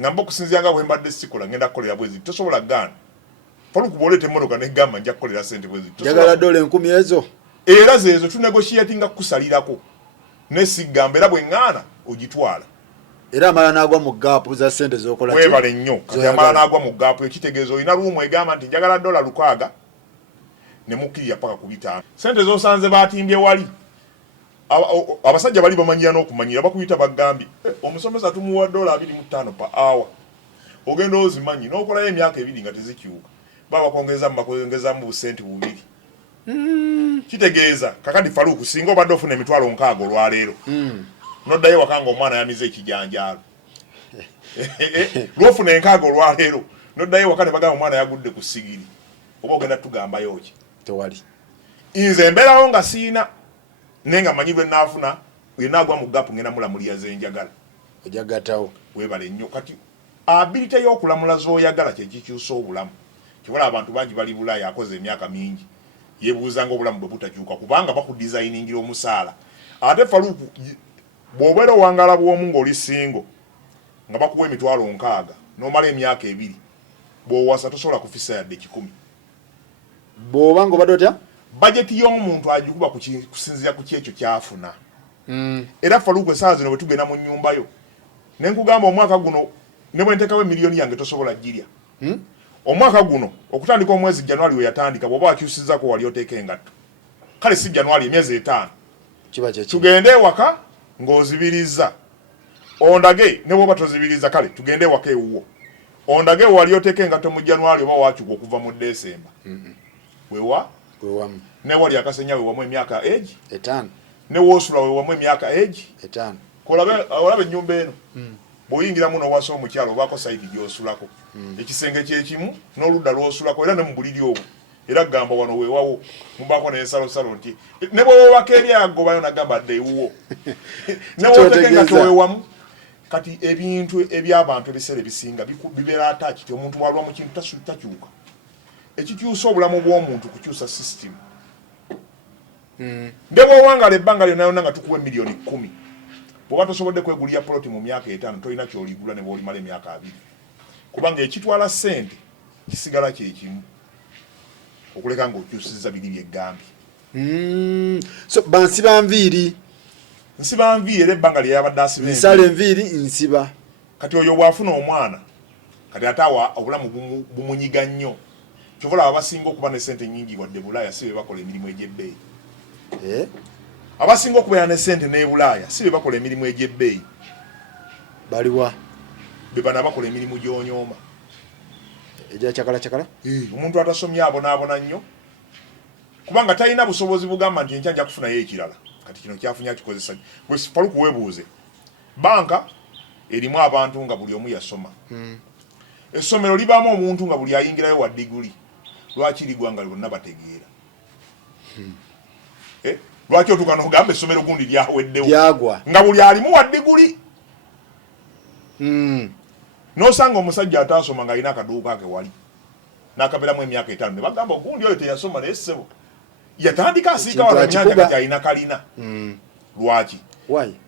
nga mba okusinzira nga bwe mbadde sikola ngenda kukolera bwezi tosobola gaana faluku bw'oleeta emmotoka negamba nja kukolera sente bwezi njagala $10,000 ezo era zeezo tunegotiatinga kukusalirako nesigamba era bwe ŋŋaana ogitwala era amala n'agwa mu gaapu za sente z'okola webale nnyo kati amala n'agwa mu gaapu ekitegeeza olina luumu egamba nti njagala $600 ne mukkirira paka ku 5 sente z'osanze batimbye wali abasajja bali bamanyira n'okumanyira bakuyita bagambye omusomesa tumuwa $25 per hour ogenda ozimanyi n'okolayo emyaka 2 nga tezikyuka bakongeza mu busente bubiri kitegeeza kakati faluku singa obadde ofuna $60,000 olwaleero noddayo wakanga omwana yamize ekijanjaalo lwofuna $60,000 olwaleero noddayo wakane bagamba omwana yagudde ku sigiri oba ogenda tugambayo ki tewali nze mbeerawo nga siina naye nga manyi lwe naafuna yenaagwa mu gapu ngenda mulamulira zenjagala ojagatawo webale nnyo kati abilite y'okulamula z'oyagala kyekikyusa obulamu kibala abantu bangi bali Bulaaya akoze emyaka mingi yeebuuza nga obulamu bwe butakyuka kubanga bakudizayiningira omusaala ate faluku bw'obeera owangala bw'omu ng'oli singo nga bakuwa $60,000 n'omala emyaka 2 bw'owasa tosobola kufisa yadde 100 bw'oba ng'obadde otya bajeti y'omuntu agikuba kusinzira ku kyekyo kyafuna era faluku essaawa zino bwe tugenda mu nnyumba yo ne nkugamba omwaka guno ne bwe nteekawo emiliyoni yange tosobola girya omwaka guno okutandika omwezi January we yatandika bw'oba wakyusizzaako wali oteeka engatto kale si January emyezi 5 kiba kyeki tugende ewaka ng'ozibirizza ondage ne bw'oba tozibiriza kale tugende ewaka ewuwo ondage wali oteeka engatto mu January oba wakyuka okuva mu December wewamu ne wali akasenya wewamu emyaka egi 5 ne woosula wewamu emyaka egi 5 olabe ennyumba eno bw'oyingiramu n'owasa omukyalo obaako sayidi gy'osulako ekisenge kyekimu n'oludda lw'osulako era ne mu buliri obwo era gamba wano weewawo mubaako n'ensalosalo nti ne bw'obaka eryagobayo nagamba dde ewuwo ne wooteka engatto weewamu kati ebintu eby'abantu ebiseera ebisinga bibeera atakiti omuntu walwa mu kintu takyuka ekikyusa obulamu bw'omuntu kukyusa system nde bw'owangala ebbanga lyonna yonna nga tukuwa $10,000,000 bw'oba tosobodde kwegulira poloti mu myaka 5 tolina kyoligula ne bw'olimala emyaka 2 kubanga ekitwala ssente kisigala kyekimu okuleka ng'okyusizza biri byeggambye so bansiba nviiri nsiba nviiri era ebbanga lye yabadde asiba nsala enviiri nsiba kati oyo bw'afuna omwana kati ate awa obulamu bumunyiga nnyo kyovola abasinga okuba ne ssente nnyingi wadde Bulaaya si be bakola emirimu egy'ebbeeyi abasinga okubeera ne ssente ne Bulaaya si be bakola emirimu egy'ebbeeyi baliwa be bana bakola emirimu gy'onyooma ejja chakala omuntu atasomye abonaabona nnyo kubanga talina busobozi bugamba nti enkya nja kufunayo ekirala kati kino kyafunya kikozesa gwe Faluku weebuuze banka erimu abantu nga buli omu yasoma essomero libaamu omuntu nga buli ayingirayo wa diguli lwaki ligwa nga bonna bategeera lwaki otuuka n'ogamba essomero gundi lyaweddewo nga buli alimu wa diguli n'osanga omusajja ataasoma nga alina akaduuka ke wali n'akabeeramu emyaka 5 ne bagamba ogundi oyo teyasoma naye ssebo yatandika asiika wala emyaka kati alina kalina lwaki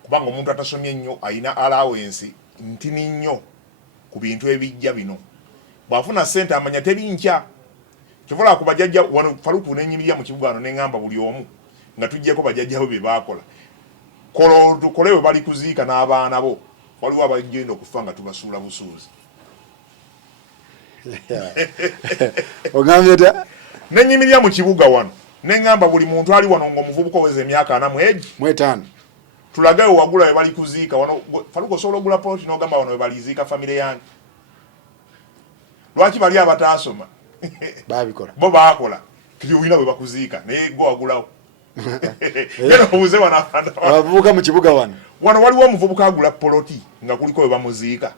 kubanga omuntu atasomye ennyo alina allowance ntini nnyo ku bintu ebijja bino bw'afuna ssente amanya teri nkya kyovola ku bajjajja wano Faluku n'enyimirira mu kibuga wano n'eŋŋamba buli omu nga tujjeko bajjajjawo be baakola tukole we bali kuziika n'abaana bo waliwo abagenda okufa nga tubasuula busuuzi ogambye ta n'enyimirira mu kibuga wano n'eŋŋamba buli muntu ali wano ng'omuvubuka oweza emyaka 4 mu 5 tulagayo wagula we bali kuziika wano Faluku osobola ogula poloti n'ogamba wano we baliziika famire yange lwaki bali abataasoma babikola bo baakola kiri olina we bakuziika naye gwe wagulawo genda obuuze wano abavubuka mu kibuga wano waliwo omuvubuka agula poloti nga kuliko we bamuziika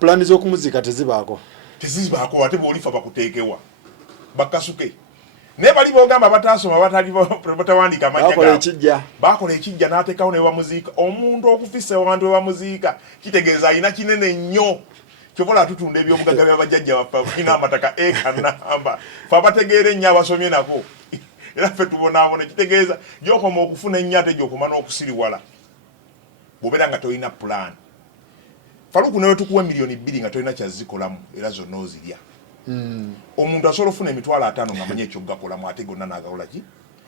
pulaani z'okumuziika tezibaako ate bw'olifa bakuteekewa bakasuke naye bali boogamba bataasoma batawandiika amanya baakola ekijja n'ateekawo ne bamuziika omuntu okufisa ewantu we bamuziika kitegeeza alina kinene nnyo kyobola atutunda ebyobugagga by'abajjajja baffe balina amataka eka namba fe abategeera ennyo abasomye nako era ffe tubonaabona kitegeeza gy'okoma okufuna ennyo ate gy'okoma n'okusiriwala bw'obeera nga tolina pulaani Faluku newe tukuwa miliyoni 2 nga tolina kyazikolamu era zonna ozirya omuntu asobola ofuna emitwalo 5 nga manye ekyogakolamu ate gonna n'agakola ki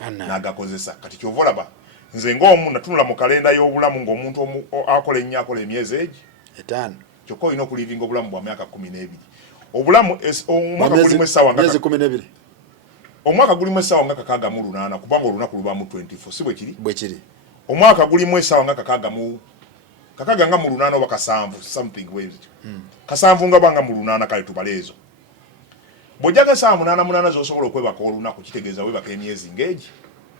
n'agakozesa kati kyova olaba nze ng'omu natunula mu kalenda y'obulamu ng'omuntu akola ennyo akola emyezi egi 5 kyokka olina okulivinga obulamu bwa myaka 12 obulamu omwaka gulimu essaawa nga 12 omwaka gulimu essaawa nga 68 kubanga olunaku lubaamu 24 si bwe kiri omwaka gulimu essaawa nga 6 nga mu 8 oba 7 something webyo 7 nga banga mu 8 kale tubale ezo bw'ojjaga essaawa 8 z'osobola okwebaka olunaku kitegeeza webaka emyezi ng'egi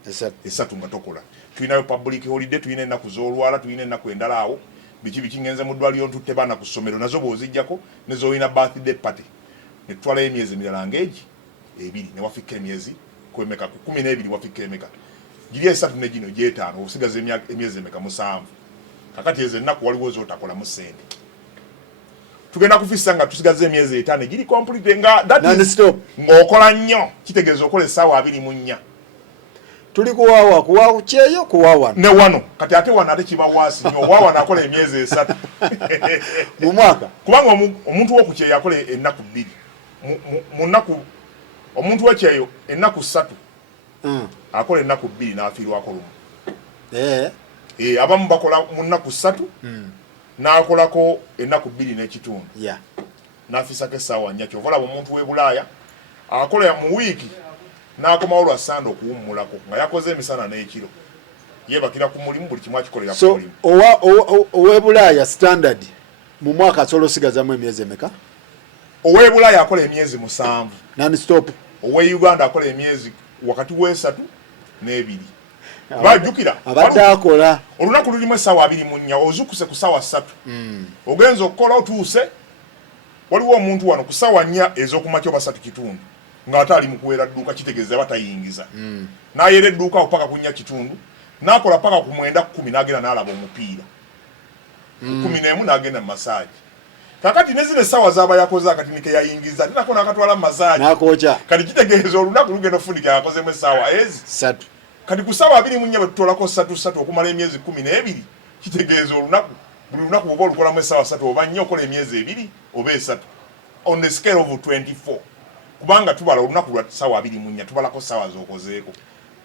3 nga tokola tulinayo public holiday tulina ennaku z'olwala tulina ennaku endala awo biki ngenze mu ddwaliro ntutte baana ku ssomero nazo bw'oziggyako nezolina birthday party ne tutwalayo emyezi emirala ng'egi 2 ne wafikka emyezi kwemeka ku 12 wafikka emeka giri 3 ne gino gy'etaano osigaza emyezi emeka 7 kakati ezo ennaku waliwo z'otakolamu ssente tugenda kufissa nga tusigaza emyezi 5 giri complete nga ng'okola nnyo kitegeeza okola essaawa 24 tuli kuwawa Kyeyo kuwawa ne wano kati ate wano ate kiba waasi nnyo wawa nakola emyezi 3 mu mwaka kubanga omuntu wo ku Kyeyo akola ennaku 2 mu nnaku omuntu we Kyeyo ennaku 3 akola ennaku 2 n'afiirwako lumu abamu bakola mu nnaku 3 n'akolako ennaku 2 n'ekitundu n'afisako essaawa 4 kyova olaba omuntu w'e Bulaaya akola mu wiiki n'akomawo lwa Sande okuwummulako nga yakoze emisana n'ekiro yeebakira ku mulimu buli kimu akikolera ku mulimu ow'e Bulaaya standard mu mwaka asobola osigazamu emyezi emeka ow'e Bulaaya akola emyezi 7 non-stop ow'e Uganda akola emyezi wakati w'3 n'2 bajjukira abadde akola olunaku lulimu essaawa 24 ozukuse ku ssaawa 3 ogenza okukola otuuse waliwo omuntu wano ku ssaawa 4 ez'okumakya oba 3 kitundu ng'ate ali mu kuweera dduuka kitegeeza batayingiza n'ayeera edduuka awo paka ku 4 kitundu n'akola paka ku 9 10 n'agenda n'alaba omupiira 11 n'agenda mu masaaji kakati ne zino essaawa z'aba yakoze akatini ke yayingiza ate nako n'akatwala mu masaaji n'akooca kati kitegeeza olunaku lugenda ofunika yakozemu essaawa ezi 3 kati ku ssaawa 24 bwe tutolako 3 okumala emyezi 12 kitegeeza olunaku buli lunaku bw'oba olukolamu essaawa 3 oba nnyo okola emyezi 2 oba 3 on the scale of 24 kubanga tubala olunaku lwa ssaawa 24 tubalako ssaawa z'okozeeko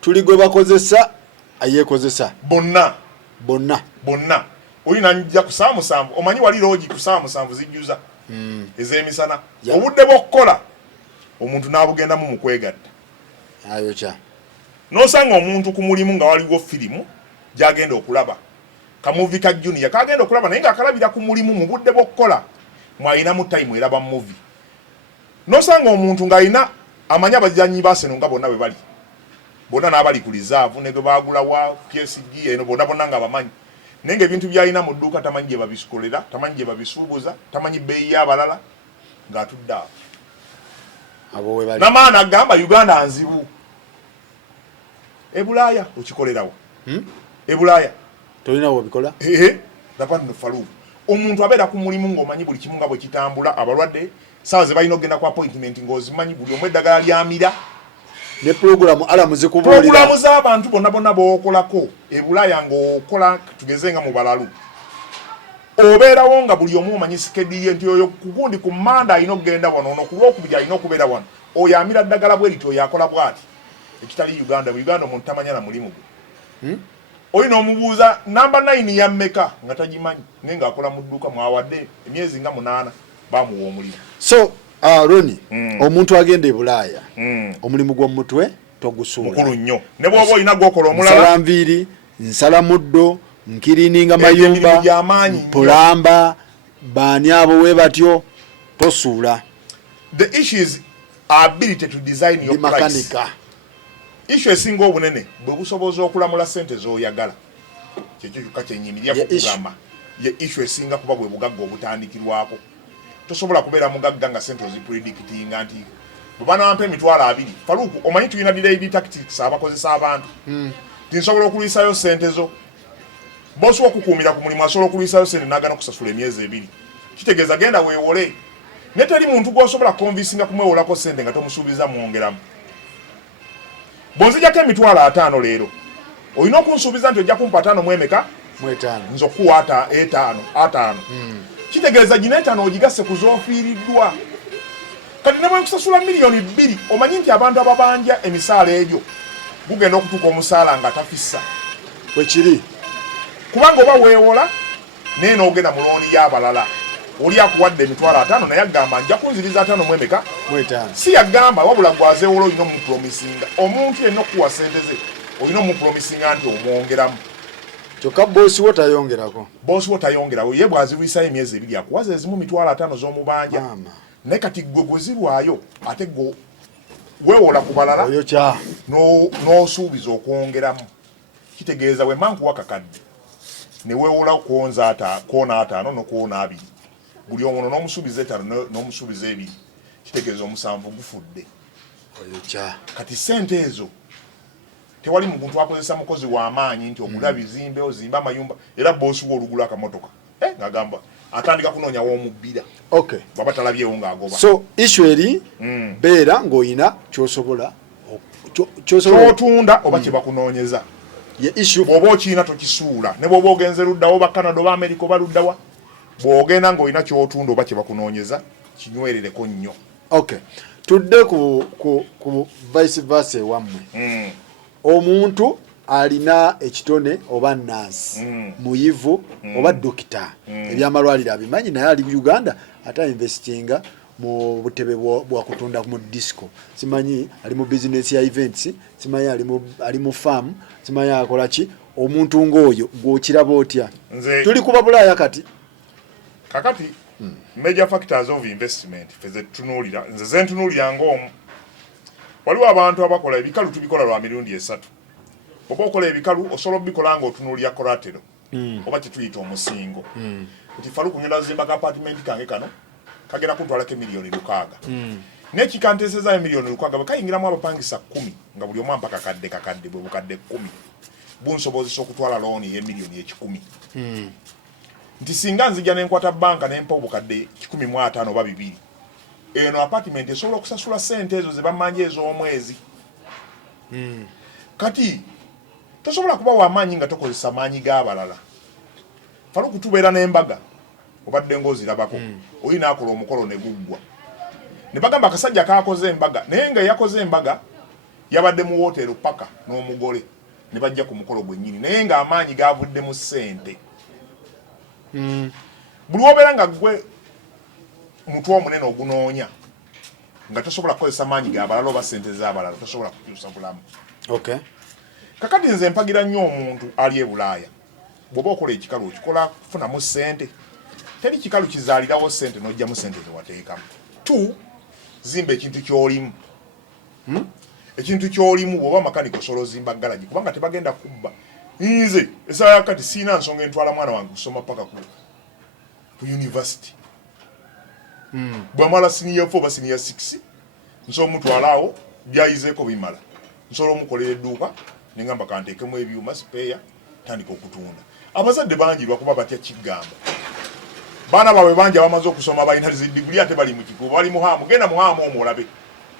tuli gwe bakozesa ayeekozesa bonna olina njja ku ssaawa 7 omanyi wali loogi ku ssaawa 7 zijjuza ez'emisana obudde bw'okukola omuntu n'abugendamu mu kwegatta ayokya n'osanga omuntu ku mulimu nga waliwo firimu gy'agenda okulaba kamuvi ka junior kagenda okulaba naye nga akalabira ku mulimu mu budde bw'okukola mwalina mu time eraba movie nosanga omuntu ng'alina amanya abazanyi baseno nga bonna bwe bali bonna n'abali ku reserve ne gwe baagula wa PSG eno bonna nga bamanyi naye ng'ebintu byalina mu dduuka tamanyi gye babisikolera tamanyi gye babisuubuza tamanyi bbeeyi y'abalala ng'atudde awo namaana agamba Uganda nzibu ebulaaya okikolerawo ebulaaya tolinawo bikola lapano falu omuntu abeera ku mulimu ng'omanyi buli kimu nga bwe kitambula abalwadde saawa ze balina okugenda ku appointment ng'ozimanyi buli omu eddagala lyamira ne programu alamu zikubuulira programu z'abantu bonna b'okolako ebulaaya ng'okola tugeze nga mu balalu obeerawo nga buli omu omanyi sikeddiye nti oyo kugundi ku Manda alina okugenda wano ono ku Lwokubiri alina okubeera wano oyo amira ddagala bwe liti oyo akola bw'ati ekitali Uganda omuntu tamanya na mulimu gwe oyo n'omubuuza namba 9 ya mmeka nga tagimanyi naye ng'akola mu dduuka mwawadde emyezi nga 8 bamuwa omulimu so Ronnie omuntu agenda e Bulaaya omulimu gw'omutwe togusuula mukulu nnyo ne bw'oba olina gw'okola omulala nsala nviiri nsala muddo nkirininga mayumba pulamba baani abo we batyo tosuula the issue is ability to design your Makanika issue esinga obunene bwe busoboza okulamula sente z'oyagala kyekyo kyokka kyenyimirira kugamba ye issue esinga kuba bwe bugagga obutandikirwako tosobola kubeera mugagga nga sente ozipredictinga nti bwe banampa $20,000 Faluku omanyi tulina delayed tactics abakozesa abantu tinsobola okulwisayo sente zo bosi okukuumira ku mulimu asobola okulwisayo sente n'agana okusasula emyezi 2 kitegeeza genda weewole ne teri muntu gw'osobola konvisinga kumwewolako sente nga tomusuubiza mwongeramu bonzijako $50,000 leero olina okunsuubiza nti ojja kumpa 5 mwemeka nze okuwa 5 kitegeeza gina 5 ogigasse ku zoofiiriddwa kati ne bwe kusasula $2,000,000 omanyi nti abantu ababanja emisaala egyo gugenda okutuuka omusaala nga tafissa bwekiri kubanga oba weewola naye n'ogenda mu looni y'abalala oli akuwadde $50,000 naye agamba nja kunziriza 5 mwemeka si yagamba wabula gwazeewola olina omupromisinga omuntu yenna okuwa sente ze olina omupromisinga nti omwongeramu kyokka boosi wo tayongerawo ye bw'aziwisayo emyezi 2 akuwaza ezimu $50,000 z'omubanja naye kati gwe gwezirwayo ate gwe weewola ku balala n'osuubiza okwongeramu kitegeeza bwe mankuwa kakadde ne weewola kwonza koona 5 n'okwona 2 buli omuno n'omusuubiza 5 n'omusuubiza 2 kitegeeza 7 gufudde kati sente ezo tewali muntu akozesa mukozi w'amaanyi nti ogula bizimbe ozimba amayumba era boosi wo olugula akamotoka ng'agamba atandika kunoonya w'omubbira baba talabyewo ng'agoba so issue eri beera ng'olina ky'osobola ky'otunda oba kye bakunoonyeza bw'oba okiina tokisuula ne bw'oba ogenze luddawo ba Canada oba America oba luddawa bw'ogenda ng'olina ky'otunda oba kye bakunoonyeza kinywerereko nnyo tudde ku vice versa ewammwe omuntu alina ekitone oba nansi muyivu oba dokita ebyamalwaliro abimanyi naye ali Uganda ate investinga mu butebe bwa kutunda mu disco simanyi ali mu business ya events simanyi ali mu farm simanyi akola ki omuntu ng'oyo gw'okiraba otya tuli kuba Bulaaya kati kakati major factors of investment feze tunulira nze zentunulira ng'omu waliwo abantu abakola ebikalu tubikola lwa mirundi 3 oba okola ebikalu osobola obikola nga otunulira collateral oba kyetuyita omusingo nti Faluku ngenda zimba ka apartment kange kano kagenda kuntwalako $6,000,000 n'ekikanteesezaayo $6,000,000 bwe kayingiramu abapangisa 10 nga buli omu ampa kakadde bwe bukadde 10 bunsobozesa okutwala looni $1,10,000 nti singa nzija nenkwata banka nempa obukadde 150 oba 2 eno apartment esobola okusasula sente ezo ze bamanja ez'omwezi kati tosobola kuba w'amaanyi nga tokozesa maanyi g'abalala Faluku tubeera n'embaga obadde ng'ozirabako oli n'akola omukolo ne guggwa ne bagamba akasajja kaakoze embaga naye nga yakoze embaga yabadde mu wootero paka n'omugole ne bajja ku mukolo gwennyini naye ng'amaanyi gaavudde mu ssente buli wobeera nga gwe mutwe omunene ogunoonya nga tosobola kukozesa maanyi g'abalala oba ssente z'abalala tosobola kukyusa bulamu kakati nze mpagira nnyo omuntu ali e Bulaaya bw'oba okola ekikalu okikola kufunamu ssente. Teri kikalu kizaalirawo ssente n'ojjamu ssente zewateekamu. 2 zimba ekintu ky'olimu. Ekintu ky'olimu bw'oba makanika osobola ozimba galagi kubanga tebagenda kubba. Nze essaawa yakati siina nsonga entwala mwana wange kusoma paka ku university. Bw'amala senior 4 oba senior 6 nsobola omutwalaawo byayizeeko bimala. Nsobola omukolera edduuka ne ngamba kanteekemu ebyuma sipeeya tandika okutunda. Abazadde bangi lwakuba batya kigamba. Baana baabwe bangi abamaze okusoma balina diguli ate bali mu kikubo bali muhaamu genda muhaamu omwo olabe.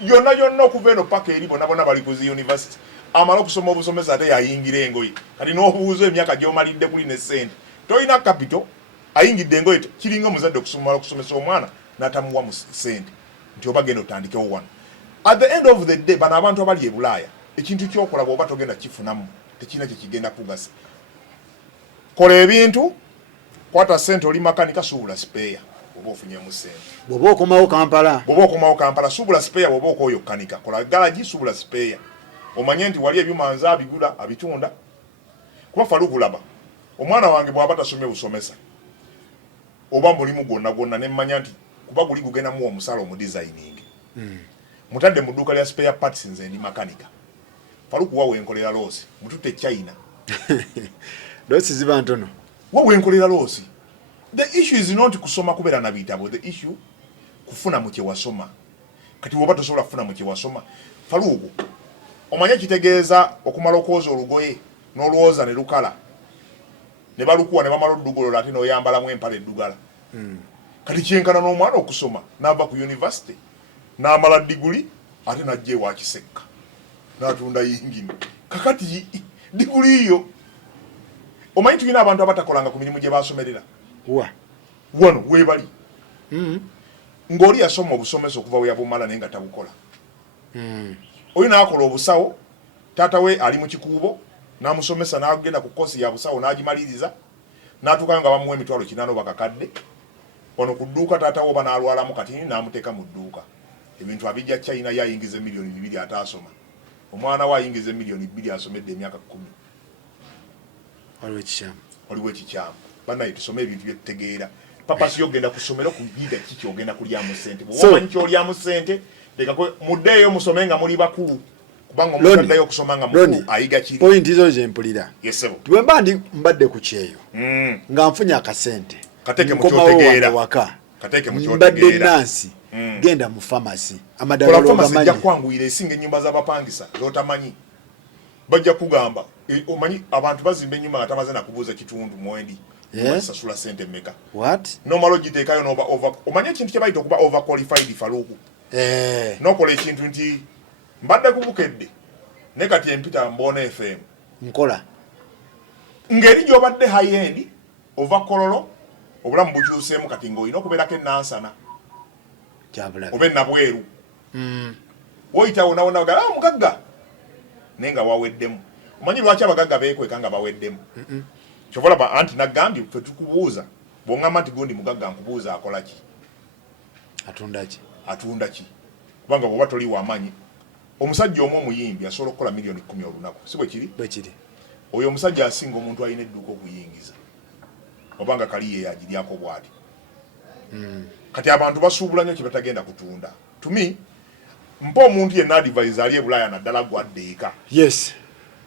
Yonna okuva eno paka eri bonna bali ku zi university. Amala okusoma obusomesa ate yayingira engoye. Kati n'obuuza emyaka gy'omalidde kuli ne ssente. Tolina capital ayingidde engoye kiringa omuzadde okusomesa omwana n'atamuwa mu ssente. Nti oba genda otandikewo wano. At the end of the day bano abantu abali e Bulaaya ekintu ky'okola bw'oba togenda kifunamu tekirina kye kigenda kugasa. Kola ebintu kwata ssente oli makanika suubula sipeeya oba ofunyemu ssente. Bw'oba okomawo Kampala suubula sipeeya bw'oba okooyo kanika. Kola galagi suubula sipeeya. Omanye nti wali ebyuma nze abigula abitunda. Kuba falugulaba omwana wange bw'aba tasomye busomesa oba mulimu gwonna ne mmanya nti kuba guli gugenda muwa omusala omudesigning. Mutadde mu dduuka lya spare parts nze ndi makanika. Faluku wawe enkolera loosi mututte China. Loosi ziba ntono. Wawe enkolera loosi. The issue is not kusoma kubeera na bitabo. The issue kufuna mu kye wasoma. Kati woba tosobola kufuna mu kye wasoma. Faluku omanye kitegeeza okumala okwoza olugoye n'olwoza ne lukala. Ne balukuwa ne bamala oddugolola ate n'oyambalamu empale eddugala. Kati kyenkana n'omwana okusoma n'ava ku university n'amala diguli ate n'ajja ewa Kisekka n'atunda yingini. Kakati diguli iyo omanyi tulina abantu abatakolanga ku mirimu gye basomerera. Wano weebali. Ng'oli yasoma obusomesa okuva we yabumala naye nga tabukola. Oyo n'akola obusawo taata we ali mu kikuubo n'amusomesa n'agenda ku koosi ya busawo n'agimaliriza n'atuuka nga bamuwa emitwalo 8 bakakadde. Wano ku dduuka taata we oba n'alwalamu kati n'amuteeka mu dduuka. Ebintu abijja China yayingiza miliyoni 2 ataasoma. Omwana we ayingiza miliyoni 2 asomedde emyaka 10. Waliwo ekikyamu. Bannaye tusome ebintu bye tutegeera. Papa si yogenda kusomera kuyiga kiki ogenda kulyamu ssente. Bw'omanyi ky'olyamu ssente lekako muddeeyo musome nga muli bakulu. Kubanga omuntu addayo okusoma nga mukulu ayiga kiri. Point izo ze mpulira. Yesebo. Bwe mba mbadde ku Kyeyo. Nga nfunye akasente. Kateke mu kyotegeera. Kateke mu kyotegeera. Mbadde nansi. Genda mu pharmacy. Amadala olagamanyi. Jja kwanguyira esinga ennyumba z'abapangisa z'otamanyi. Bajja kugamba omanyi abantu bazimba ennyumba nga tamaze nakubuuza kitundu mwendi. Sasula sente mmeka. What? Nomala ogiteekayo n'oba over. Omanyi ekintu kye bayita okuba over qualified Faluku. Nokola ekintu nti mbadde kubukedde ne kati empita Mbona FM. Nkola. Ngeri gy'obadde high end ova kololo obulamu bukyuseemu kati ng'olina okubeerako ennansana. Obe nabweru. Woyitawo nawona bagala omugagga naye nga waweddemu. Omanyi lwaki abagagga beekweka nga baweddemu? Kyova olaba anti nagambye ffe tukubuuza bw'oŋŋamba nti gundi mugagga nkubuuza akola ki? Atunda ki? Kubanga bw'oba toli wamanyi omusajja omu omuyimbi asobola okukola miliyoni 10 olunaku. Si bwe kiri? Oyo omusajja asinga omuntu alina edduuka okuyingiza. Obanga kali ye yagiryako bw'ati. Kati abantu basuubula nnyo kye batagenda kutunda. Tumi mpa omuntu yenna advisor ali e Bulaaya naddala gwadde eka. Yes.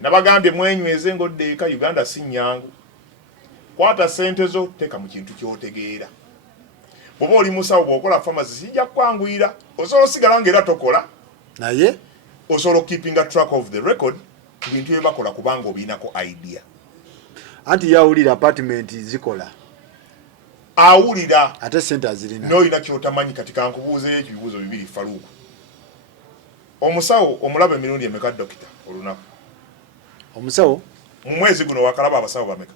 Nabagambye mwenyweze ng'odde eka Uganda si nnyangu. Kwata ssente zo teeka mu kintu ky'otegeera. Bw'oba oli musawo bw'okola pharmacy sijja kwanguyira. Osobola osigala ng'era tokola. Naye osobola keeping a track of the record ku bintu bye bakola kubanga obiinako idea. Anti yawulira apartment zikola. Awulira. Ate ssente azirina. N'olina ky'otamanyi kati kankubuuzeeyo ebibuuzo 2 Faluku. Omusawo omulaba emirundi emeka dokita olunaku? Omusawo? Mu mwezi guno wakalaba abasawo bameka?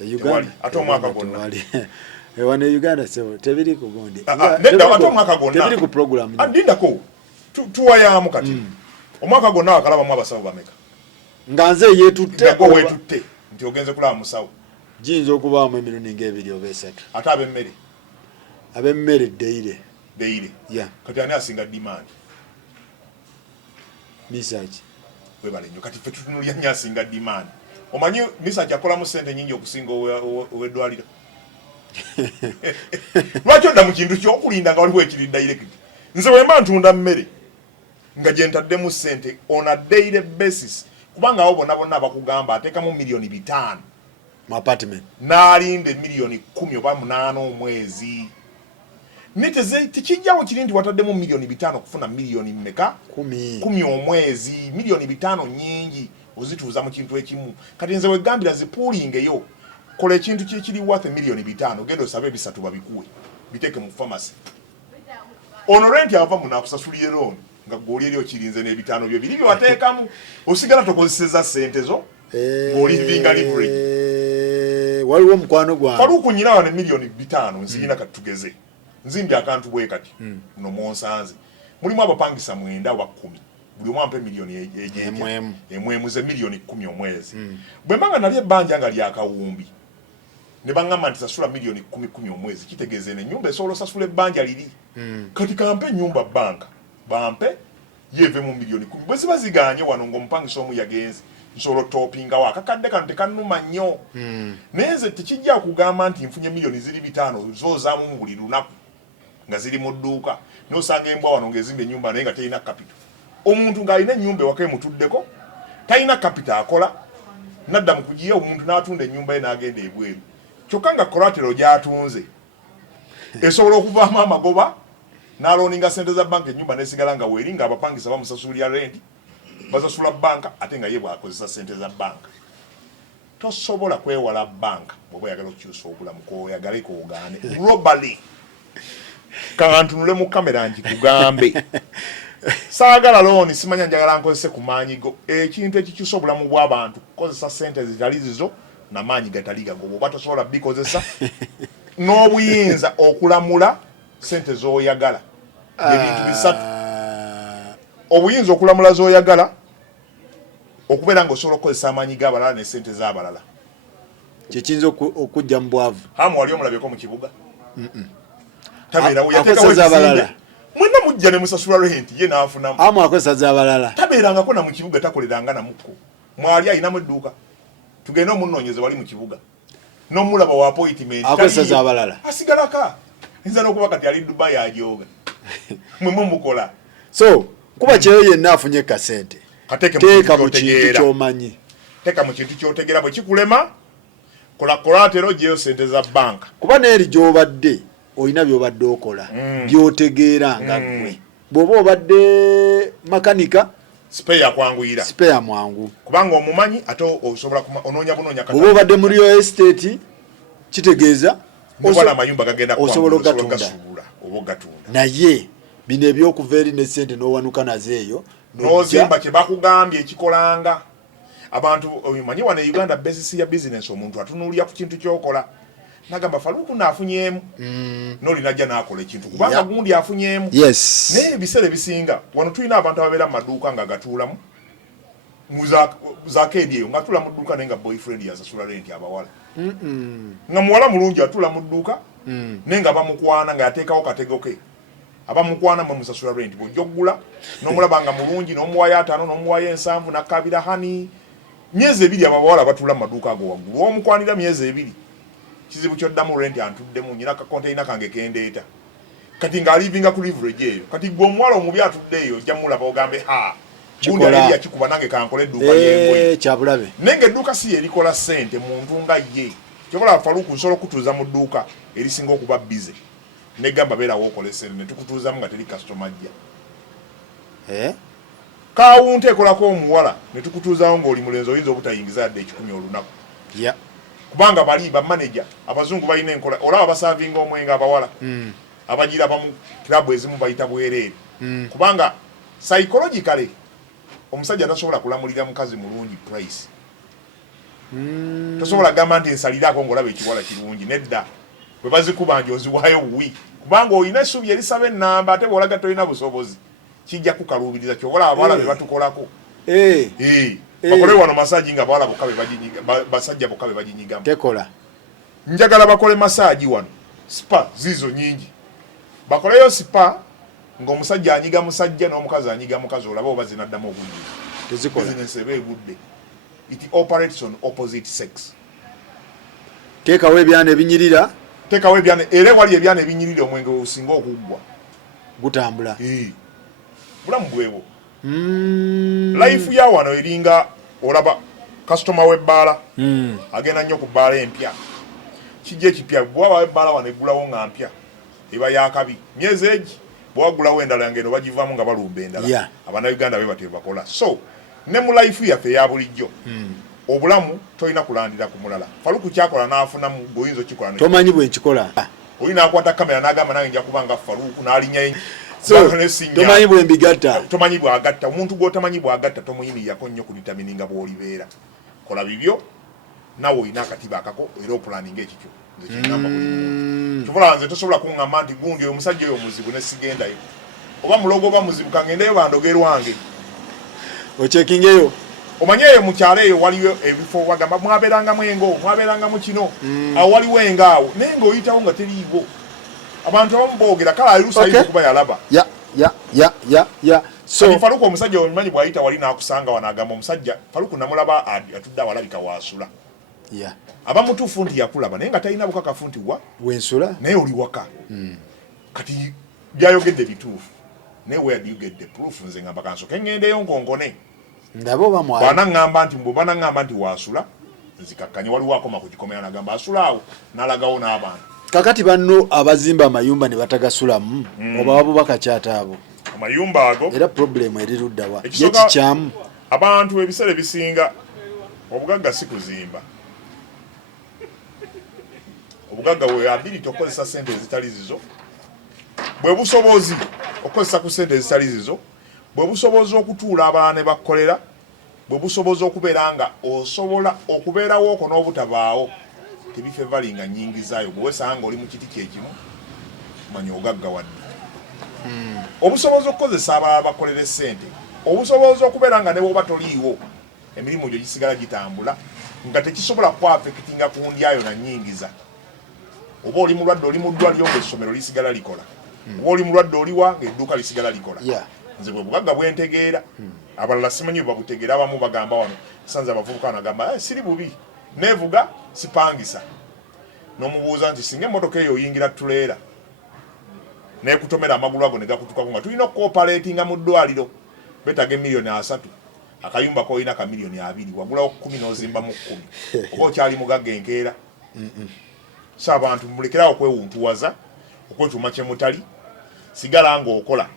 Uganda. Ate omwaka gonna. Ewana Uganda sebo tebiri ku gundi. Nedda ate omwaka gonna. Tebiri ku program. Andindako. Tuwayaamu kati. Omwaka gonna wakalabamu abasawo bameka? Nga nze yeetutte. Nga gwe weetutte nti ogenze kulaba musawo. Giyinza okubaamu emirundi ng'ebiri oba 3. Ate ab'emmere? Ab'emmere deire. Yeah. Kati ani asinga demand? Research. Webale nnyo kati ffe tutunulya nnyo asinga demand. omanyi misa kyakolamu ssente nyingi okusinga ow'eddwaliro. Lwaki odda mu kintu kyokulinda nga waliwo ekiri direct? Nze bwe mba ntunda mmere nga gye ntaddemu ssente on a daily basis, kubanga abo bonna bakugamba ateekamu milioni 5 mu apartment n'alinde milioni 10 oba 8 omwezi. Tekijjawo kiri nti wataddemu milioni 5 kufuna milioni mmeka? 10 omwezi. Milioni 5 nyingi ozituuza mu kintu ekimu. Kati nze wegambira zipuulingeyo, kola ekintu kiri worth milioni 5, genda osabe ebisatu babikuwe biteeke mu pharmacy. Ono renti ava mu naakusasulire loan nga gwoli eri okirinze n'ebitaano byo biri byewateekamu, osigala tokozeseza ssente zo ng'oli vinga leverage. Waliwo mukwano gwange Faluku nyina wane milioni 5 nzirina kati tugeze. Nzimbye akantu bwe kati no monsanze. Mulimu abapangisa 9 oba 10. Buli omu ampe milioni emwemu ze milioni 10 omwezi. Bwe mbanga nali ebbanja nga lyakawumbi ne bangamba nti sasula milioni 10 omwezi, kitegeeze ne nyumba esobola osasula ebbanja liri. Kati kampe nyumba banka bampe yeve mu milioni 10. Bwe ziba ziganye wano ng'omupangisa omu yagenze nsobola topinga wa kakadde kano tekanuma nnyo. Naye nze tekijja kugamba nti nfunye milioni ziri 5 zoozaamu mu buli lunaku nga ziri mu dduuka n'osanga embwa wano ng'ezimba ennyumba naye nga terina kapito. Omuntu ng'alina ennyumba ewaka emutuddeko talina kapito akola, nadda mu kugiya omuntu n'atunda ennyumba ye n'agenda ebweru. Kyokka nga collateral gy'atunze esobola okuvaamu amagoba n'alooninga ssente za banka, ennyumba n'esigala nga weeri nga abapangisa bamusasulira renti, basasula banka ate nga ye bw'akozesa ssente za banka. Tosobola kwewala banka bw'oba oyagala okukyusa obulamu kooyagaleko ogaane globally. Kantunule mu kamera nkikugambe. Saagala looni simanya njagala nkozese ku maanyigo. Ekintu ekikyusa obulamu bw'abantu kukozesa ssente zitali zizo n'amaanyi gatali gago. Bw'oba tosobola bikozesa n'obuyinza okulamula ssente z'oyagala. Ebintu bisatu. Obuyinza okulamula z'oyagala, okubeera ng'osobola okukozesa amaanyi g'abalala ne ssente z'abalala. Kyekiyinza okujja mu bwavu. Hamu wali omulabyeko mu kibuga? Tabeerawo yateekawo ekizimbe. Mwenna mujja ne musasula renti ye n'afunamu. Hamu akozesa z'abalala. Tabeerangako na mu kibuga takoleranga namukko. Mwali ayinamu edduuka. Tugende omunoonyeze wali mu kibuga. N'omulaba wa appointment. Akozesa z'abalala. Asigalaka. Nza n'okuba kati ali Dubai ajooga. Mmwe mukola. So, kuba Kyeyo yenna afunye kasente. Teeka mu kintu ky'omanyi. Teeka mu kintu ky'otegeera bwe kikulema. Kola collateral gyeyo ssente za banka. Kuba n'eri gy'obadde olina by'obadde okola by'otegeera nga ggwe. Bw'oba obadde makanika spare akwanguyira. Spare mwangu. Kubanga omumanyi ate osobola onoonya bunoonya kata. Bw'oba obadde muri real estate kitegeeza osobola amayumba gagenda osobola ogatunda. Oba ogatunda. Naye bino ebyokuva eri ne ssente n'owanuka nazo eyo n'ozimba kye bakugambye ekikolanga. Abantu omanyi wano e Uganda basis ya business omuntu atunuulira ku kintu ky'okola. Nagamba Faluku naafunyemu. N'olina jja n'akola ekintu kubanga gundi afunyemu. Yes. Naye ebiseera ebisinga wano tulina abantu ababeera mu maduuka nga gatuulamu mu zakeedi eyo ng'atuula mu dduuka naye nga boyfriend yasasula renti abawala. Nga muwala mulungi atuula mu dduuka naye nga bamukwana nga yateekawo katego ke. Abamukwana mwe musasula renti bw'ojja oggula n'omulaba nga mulungi n'omuwayo 5 n'omuwayo 7 n'akabira hani. Myezi 2 abawala batuula mu maduuka ago waggulu. Omukwanira myezi 2. Kizibu kyoddamu renti antuddemu nyina ka container kange kendeeta. Kati ng'alivinga ku leverage eyo. Kati gwe omuwala omubi atudde eyo ojja mulaba ogambe gundi ali yakikuba nange kankole edduuka y'engoye. Kyabulabe. Nenge edduuka si erikola ssente muntu nga ye. Kyobola Faluku nsobola okutuuza mu dduuka erisinga okuba bize. Negamba beerawo okole ssente ne tukutuuzamu nga teri customer ajja. Kaawunti ekolako omuwala ne tukutuuzawo ng'oli mulenzi oyinza obutayingiza yadde 10 olunaku. Kubanga bali ba manager abazungu balina enkola olaba basavinga omwenga abawala abagira bamu club ezimu bayita bwerere kubanga psychologically omusajja tasobola kulamulira mukazi mulungi price tasobola gamba nti ensalirako ng'olaba ekiwala kirungi nedda bwe bazikubanja oziwayo buwi kubanga olina essubi erisaba ennamba ate bw'olaga tolina busobozi kijja kukaluubiriza kyobola abawala be batukolako bakole wano masaji nga bawala bokabe bajinyiga basajja bokabe bajinyigamu tekola njagala bakole masaji wano spa zizo nyingi bakoleyo spa ng'omusajja anyiga musajja n'omukazi anyiga mukazi olaba oba zinaddamu obuliri tezikola business ebe egudde it operates on opposite sex. Teekawo ebyana ebinyirira. Teekawo ebyana era wali ebyana ebinyirira omwenge osinga okuggwa. Gutambula. Bulamu bwewo. Life ya wano eringa olaba customer w'ebbaala. Agenda nnyo ku bbaala empya. Kijja ekipya bw'aba w'ebbaala wano eggulawo nga mpya. Eba yakabi. Myezi egi bw'agulawo endala ngeno bagivaamu nga balumba endala. Abannayuganda be batyo bakola. So ne mu life yaffe ya bulijjo. Obulamu tolina kulandira ku mulala. Faluku kyakola n'afunamu goyinzo kikola. Tomanyi bwe nkikola. Olina akwata kamera n'agamba nange nja kubanga Faluku n'alinnya. So tomanyi bwe mbigatta. Tomanyi bw'agatta. Omuntu gw'otamanyi bw'agatta tomuyimirirako nnyo ku vitamini nga bw'olibeera. Kola bibyo nawe olina akatiba akako era opulaninga ekikyo. Nze kingamba buli kivula nze tosobola kuŋŋamba nti gundi oyo omusajja oyo muzibu ne sigendayo. Oba mulogo oba muzibu kangendeyo bandogerwange. Ocekingeyo. Omanye eyo mu kyalo eyo waliyo ebifo bagamba mwabeerangamu engo mwabeerangamu kino awo waliwo engaawo naye ng'oyitawo nga teriiwo abantu abamu boogera kale alusayo kuba yalaba so Faluku omusajja omumanyi bw'ayita wali n'akusanga wano agamba omusajja Faluku namulaba atudde awalabika waasula abamutuufu nti yakulaba naye nga talina bukakafu nti wensula naye oli waka kati byayogedde bituufu naye where do you get the proof nze ngamba kansoke ngendeyo nkongone ndabo bamwali bwana ngamba nti wasula nzikakkanye waliwo akoma ku kikomera nagamba asula awo n'alagawo n'abantu kakati banno abazimba amayumba ne batagasulamu oba wabo bakakyata abo amayumba ago era problem eri luddawa yekikyamu abantu ebiseera ebisinga obugagga si kuzimba obugagga we ability okozesa sente ezitali zizo bwe busobozi okozesa ku sente ezitali zizo bwe busobozi okutuula abalala ne bakkolera bwe busobozi okubeera nga osobola okubeerawo oko n'obutabaawo tebifevalinga nnyingi zaayo bwe wesanga oli mu kiti kyekimu manya ogaggawadde obusobozi okukozesa abalala bakolera essente obusobozi okubeera nga ne bwoba toliiwo emirimu gyo gisigala gitambula nga tekisobola kwafekitinga ku ndyayo na nnyingiza oba oli mulwadde oli mu ddwaliro ng'essomero lisigala likola oba oli mulwadde oliwa ng'edduuka lisigala likola nze bwe bugagga bwentegeera abalala simanyi bwe babutegeera abamu bagamba wano sanze abavubuka nagamba siri bubi nevuga sipangisa n'omubuuza nti singa emmotoka eyo oyingira tuleera nekutomera amagulu ago ne gakutukako nga tulina okukoopaleetinga mu ddwaliro betaga $1,300,000 akayumba koolina ka $2,200,000 wagulawo 10 n'ozimbamu 10 oba okyali mugagga enkeera so abantu mulekerawo okwewuntuwaza okwetuma kyemutali sigala ng'okola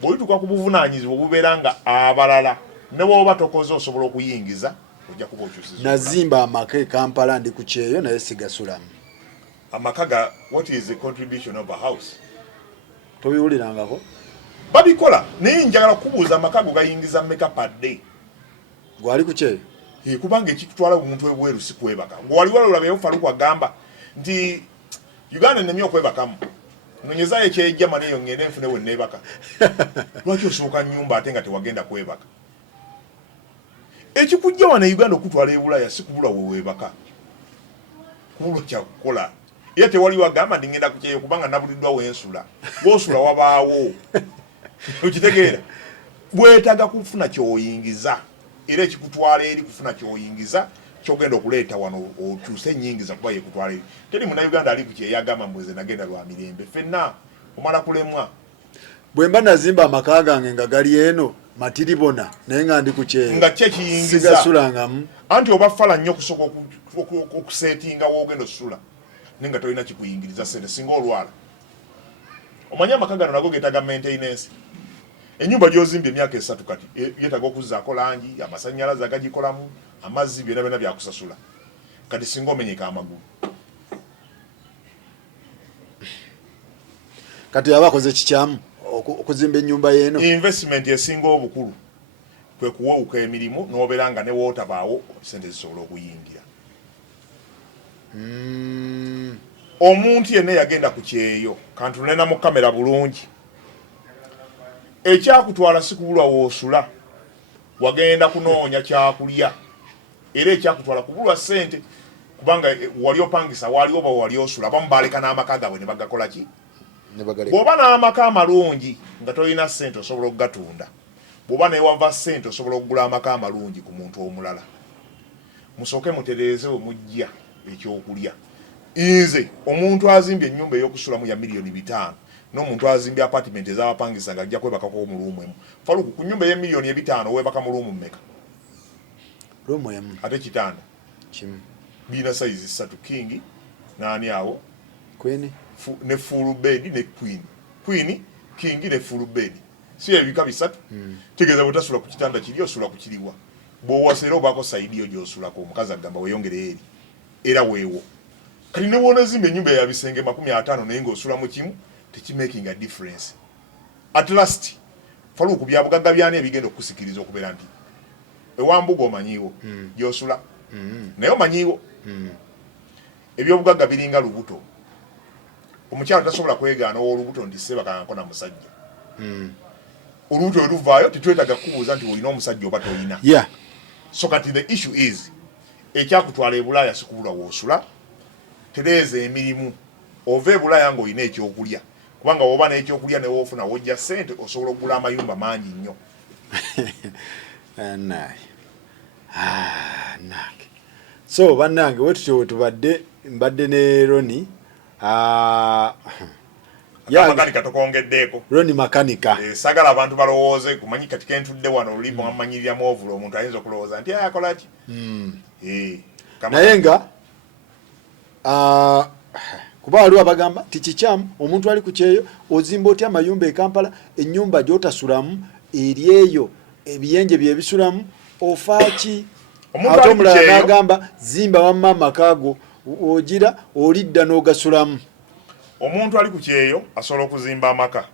bw'olituuka ku buvunaanyizibwa obubeera nga abalala ne bw'oba tokoze osobola okuyingiza ojja kuba okyusiza nazimba amaka e Kampala ndi ku Kyeyo naye sigasulamu amaka ga what is the contribution of a house tobiwulirangako babikola naye njagala kubuuza amaka go gayingiza mmeka per day gwali ku Kyeyo kubanga ekitutwala omuntu ebweru si kwebaka ng'wali walabeyo Faluku agamba nti Uganda ennemye okwebakamu nonyezayo ekyejjama neyo ngende nfune we neebaka lwaki osooka nnyumba ate nga tewagenda kwebaka ekikujja wano Uganda okutwala e Bulaya si kubula weweebaka kubulwa kyakukola era tewaliwo agamba ndi ngenda ku Kyeyo kubanga nabuliddwa wensula bw'osula wabaawo okitegeera bwetaaga kufuna kyoyingiza era ekikutwala eri kufuna kyoyingiza kyogenda okuleeta wano okyuse ennyingiza kuba yekutwala eri teri munnayuganda ali ku Kyeyo agamba mbweze nagenda lwa mirembe ffenna omala kulemwa bwe mba nazimba amaka gange nga gali eno matiribona naye nga ndi ku Kyeyo nga kyekiyingiza sigasulangamu anti oba fala nnyo okusooka okuseetinga woogenda osula naye nga tolina kikuyingiriza sente singa olwala omanye amaka gano nago geetaga maintenance ennyumba gy'ozimbye emyaka 3 kati yeetaga okuzzaako langi amasannyalaze agagikolamu amazzi byonna byonna byakusasula kati singa omenyeka amagulu kati aba akoze kikyamu okuzimba ennyumba y'eno investment esinga obukulu kwe kuwewuka emirimu n'obeera nga ne wootabaawo sente zisobola okuyingira omuntu yenna yagenda ku Kyeyo kantunena mu kamera bulungi ekyakutwala si kubulwa woosula wagenda kunoonya kyakulya era ekyakutwala kubulwa sente kubanga wali opangisa waliwo oba wali osula abamu baleka n'amaka gaabwe ne bagakola ki bw'oba n'amaka amalungi nga tolina sente osobola okugatunda bw'oba newava sente osobola okugula amaka amalungi ku muntu omulala musooke mutereeze omujja ekyokulya. Nze omuntu azimbye ennyumba ey'okusulamu ya $5,000,000 n'omuntu azimbye apartment ez'abapangisa ng'ajja kwebakako mu luumu emu. Faluku ku nnyumba y'M5,000,000 weebaka mu luumu mmeka? Luumu emu. Ate kitanda Kimu. biina sayizi 3 king naani awo Queen ne full bed ne queen king ne full bed si ebika 3 tegeeza butasula ku kitanda kiri osula ku kiriwa bw'owasera obaako saidi yo gy'osulako omukazi agamba weeyongere eri era weewo kati ne bw'ona zimba ennyumba ya bisenge 50 naye ng'osula mu kimu tekimaking a difference at last Faluku bya bugagga byani ebigenda okusikiriza okubeera nti ewambuga omanyiiwo gy'osula naye omanyiiwo ebyobugagga biringa lubuto. Omukyala tasobola kwegaana olubuto nti seba kankona musajja. Olubuto oluvaayo tetwetaga kubuuza nti olina omusajja oba toyina. Yeah. So kati the issue is ekyakutwala ebulaaya sikubulwa woosula tereeza emirimu ova ebulaaya ng'olina ekyokulya kubanga woba n'ekyokulya ne woofuna wojja ssente osobola okugula amayumba mangi nnyo. Nange. So bannange wetutyo wetubadde mbadde ne Ronnie Makanika tokongeddeeko. Ronnie Makanika. Sagala abantu balowooze kumanyi kati kentudde wano olimu amanyiriramu ovulo omuntu ayinza okulowooza nti akola ki. Naye nga kuba waliwo abagamba tikikyamu omuntu ali ku Kyeyo ozimba otya amayumba e Kampala ennyumba gy'otasulamu eri eyo ebiyenje bye bisulamu ofaaki. Ate omulala n'agamba zimba wamma amakaago ogira olidda n'ogasulamu. Omuntu ali ku Kyeyo asobola okuzimba amaka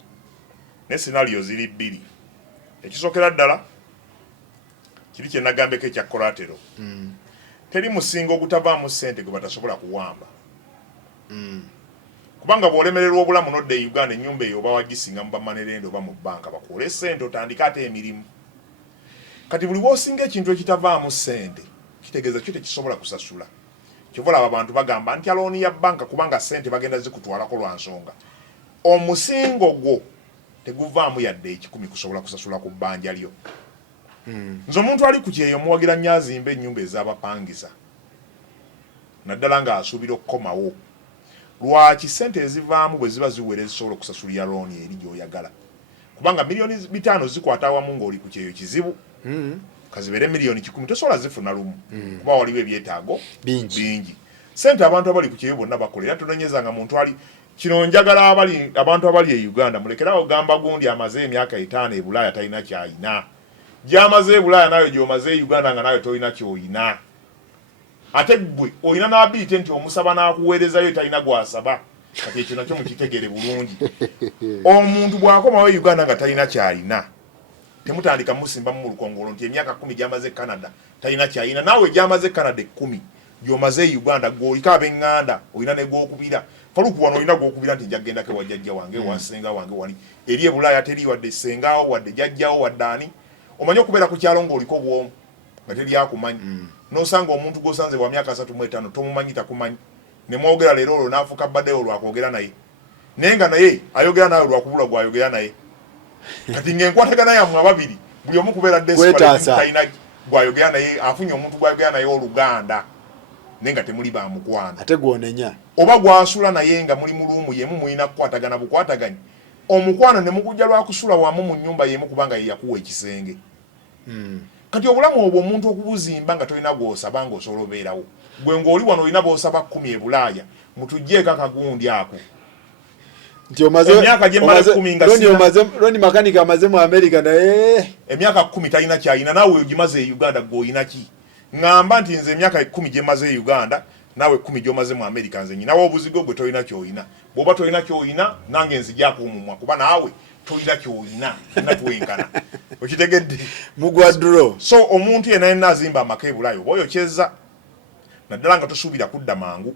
ne scenario ziri 2. Ekisookera ddala kiri kye nagambeko ekya collateral. Teri musingo ogutavaamu ssente gwe batasobola kuwamba. Kubanga bw'olemererwa obulamu n'odda e Uganda ennyumba eyo oba wagisinga mu bamanerende oba mu bbanka bakuole ssente otandika ate emirimu. Kati buli bw'osinga ekintu ekitavaamu ssente kitegeeza kyo tekisobola kusasula. Kyova olaba abantu bagamba nti alooni ya bbanka kubanga ssente bagenda zikutwalako lwa nsonga. Omusingo gwo teguvaamu yadde 10 kusobola kusasula ku bbanja lyo. Nze omuntu ali ku Kyeyo muwagira nnyo azimba ennyumba ez'abapangisa naddala ng'asuubira okukomawo. Lwaki ssente ezivaamu bwe ziba ziwera ezisobola okusasulira looni eri gy'oyagala. Kubanga $5,000,000 zikwata awamu ng'oli ku Kyeyo kizibu. Kazibeere $1,010,000 tosobola zifuna lumu kuba waliwo ebyetaago bingi. Ssente abantu abali ku Kyeyo bonna bakolera tononyezanga muntu ali kino njagala abantu abali e Uganda mulekerawo gamba gundi amaze emyaka 5 e Bulaaya talina kyayina. Gy'amaze e Bulaaya nawe gy'omaze e Uganda nga nawe tolina kyoyina. Ate gwe olina n'abilite nti omusaba n'akuweerezayo talina gwasaba. Kati ekyo nakyo mukitegere bulungi. Omuntu bw'akomawo e Uganda nga talina kyayina temutandika musimba mu lukongolo nti emyaka 10 gy'amaze Canada talina kyayina. Naawe gy'amaze Canada 10 gy'omaze e Uganda gw'oliko ab'eŋŋanda olina ne gw'okubira. Faluku wano olina gw'okubira nti njagendako ewa jjajja wange wasenga wange wani eri e Bulaaya teri wadde ssengawo wadde jjajjawo wadde ani. Omanyi okubeera ku kyalo ng'oliko bw'omu nga teri akumanyi. N'osanga omuntu gw'osanze wa myaka 35 tomumanyi takumanyi ne mwogera leero olwo n'afuuka baddeyo lwakwogera naye naye nga naye ayogera nawe lwakubula gw'ayogera naye. Kati ng'enkwatagana yammwe ababiri buli omu kubeera talina gw'ayogera naye afunye omuntu gw'ayogera naye Oluganda naye nga temuli bamukwano ate gw'onenya oba gw'asula naye nga muli mu luumu yemu mulina kukwatagana bukwataganye omukwano ne mugujja lwakusula wamu mu nnyumba yemu kubanga ye yakuwa ekisenge. Kati obulamu obwo omuntu okubuzimba nga tolina gw'osaba ng'osobola obeerawo gwe ng'oli wano olina b'osaba 10 e Bulaaya mutuggyeko akagundi ako nti omaze Ronnie Makanika amaze mu America naye emyaka 10 talina kyayina naawe ogimaze e Uganda gw'olina ki. Ngamba nti nze emyaka 10 gye maze e Uganda naawe 10 gy'omaze mu America nze nyinawo obuzigo gwe tolina ky'olina. Bw'oba tolina ky'olina nange nzijjaako omumwa kuba naawe tolina ky'olina natwenkana okitegedde mugwa duro. So omuntu yenna azimba amaka e Bulaaya oba oyokyeza naddala nga tosuubira kudda mangu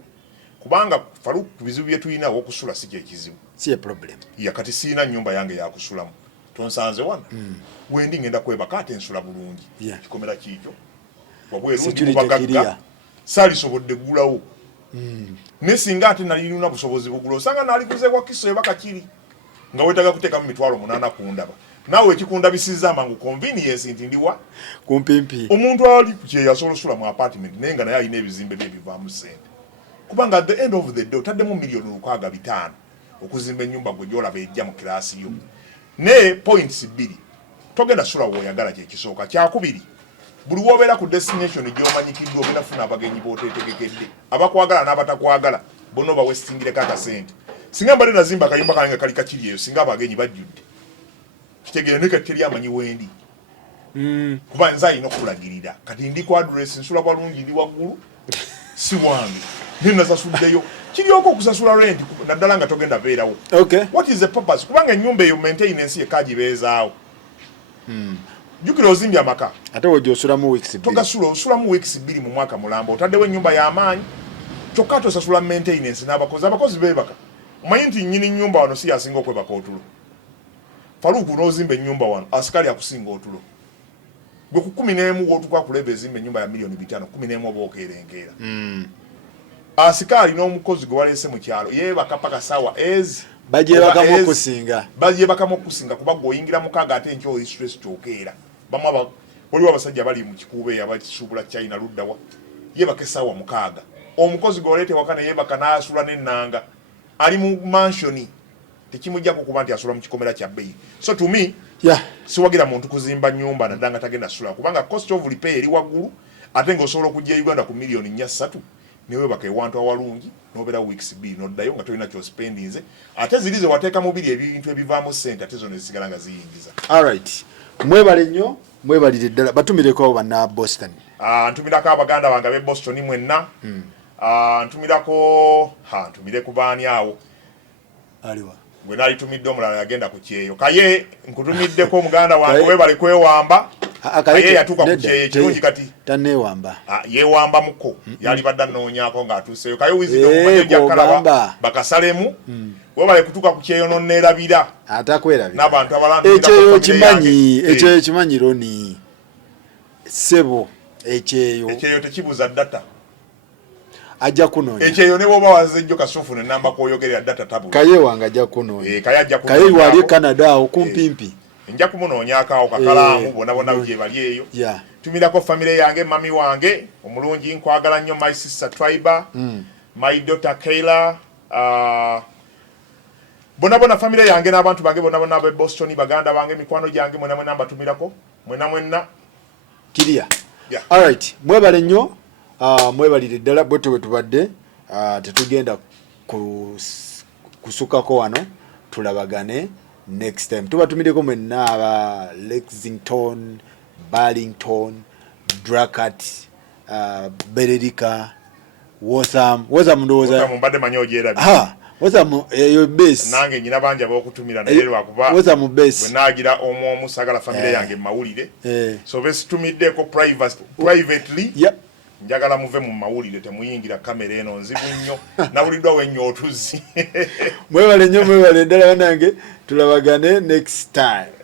kubanga Faluku bizibu bye tulina okusula si kyekizibu si a problem ya kati siina nnyumba yange yakusulamu tonsanze wano wendi ngenda kwebaka ate nsula bulungi kikomera kiikyo wabwerundi mubagagga saalisobodde ggulawo ne singa ate nalina busobozi bugula osanga nalikuze kwa kiso ebaka kiri nga wetaga kuteekamu $80,000 ku ndaba nawe ekikunda bisiza amangu convenience nti ndiwa kumpimpi omuntu ali kye yasolosula mu apartment naye nga naye alina ebizimbe bye bivaamu ssente kubanga at the end of the day otaddemu miliyoni 65 okuzimba ennyumba gwe gyolaba ejja mu kiraasi yo ne points 2 togenda sula w'oyagala kyekisooka kyakubiri buli wobeera ku destination gy'omanyikiddwa ogenda funa abagenyi b'oteetegekedde abakwagala n'abatakwagala bonna obawestingireko akasente singa mbadde nazimba akayumba kange kali kakiri eyo singa abagenyi bajjudde kitegere ne kateri amanyi wendi kuba nze alina okulagirira kati ndi ku address nsula balungi ndi waggulu si wange ninasasuddeyo kiryoko okusasula rent naddala nga togenda beerawo what is the purpose kubanga ennyumba eyo maintenance yekagibeezaawo jukira ozimbye amaka ate wojosulamu weeks 2 togasula osulamu weeks 2 mu mwaka mulamba otaddewo ennyumba y'amaanyi kyokka tosasula maintenance n'abakozi abakozi beebaka omanyi nti nnyini nnyumba wano si yasinga okwebaka otulo faluku n'ozimba ennyumba wano asikali akusinga otulo gwe ku 11 w'otuka kuleba ezimba ennyumba ya miliyoni 5 11 oba okeerengeera asikali n'omukozi gwe waleese mu kyalo yeebaka paka sawa ezi bagyebakamu okusinga kuba gweoyingira mukaaga ate nkyo oli stress kyokeera bamwe waliwo abasajja bali mu kikuubo eyo abakisuubula China luddawa yeebaka essaawa 6 omukozi gweoleete waka neyeebaka n'asula n'ennanga ali mu mansioni tekimujjako kuba nti asula mu kikomera kya bbeeyi so to me siwagira muntu kuzimba nnyumba naddala nga tagenda sula kubanga cost of repair eri waggulu ate ng'osobola okujja Uganda ku miliyoni 3 neweebaka ewantu awalungi nobeera weeks 2 noddayo nga tolina kyospendinze ate zirize wateeka mubiri ebintu ebivaamu ssente ate zona ezisigala nga ziyingiza. Alright, mwebale nnyo mwebalire ddala batumireko abo banna Boston. Ntumirako abaganda bange ab'e Boston mwenna. Ntumire ku baani awo aliwa gwe nali tumidde omulala yagenda ku Kyeyo kaye nkutumiddeko omuganda wange webale kwewamba kaye yatuuka ku Kyeyo kirungi kati tanewamba yewamba muko yali badde anoonyako ng'atuuseyo kaye wizidde omumanyo gyakalaba bakasalemu webale kutuuka ku Kyeyo nonneerabira atakwerabira n'abantu abalandira ekyeyo kimanyi Ronnie sebo ekyeyo tekibuza data ajja kunoonya ekyeyo ne bwoba wazejjo kasufune namba kwoyogerera data tabu kaye wange ajja kunoonya kaye ajja kunoonya kaye wali Canada awo kumpimpi nja kumunoonyako awo kakalaamu bonna gye bali eyo tumirako famire yange mami wange omulungi nkwagala nnyo my sister Triba my daughter Kayla bona famire yange n'abantu bange bona ab'e Boston baganda bange mikwano gyange mwena mbatumirako mwena kiriya alright mwebale nnyo mwebalire ddala bwetwe bwe tubadde tetugenda kusukako wano tulabagane next time tubatumireko mwenna aba Lexington, Burlington, Dracut, Bererika, Wotham ndowooza mbadde manyi ogyerabye Wotham eyo base nange nyina banja b'okutumira naye lwakuba Wotham base bwe naagira omu sagala famire yange mawulire so besitumiddeko privately njagala muve mu mawulire temuyingira kamera eno nzibu nnyo nawuliddwa wennyo otuzi mwebale nnyo mwebale ddala banange tulabagane next time.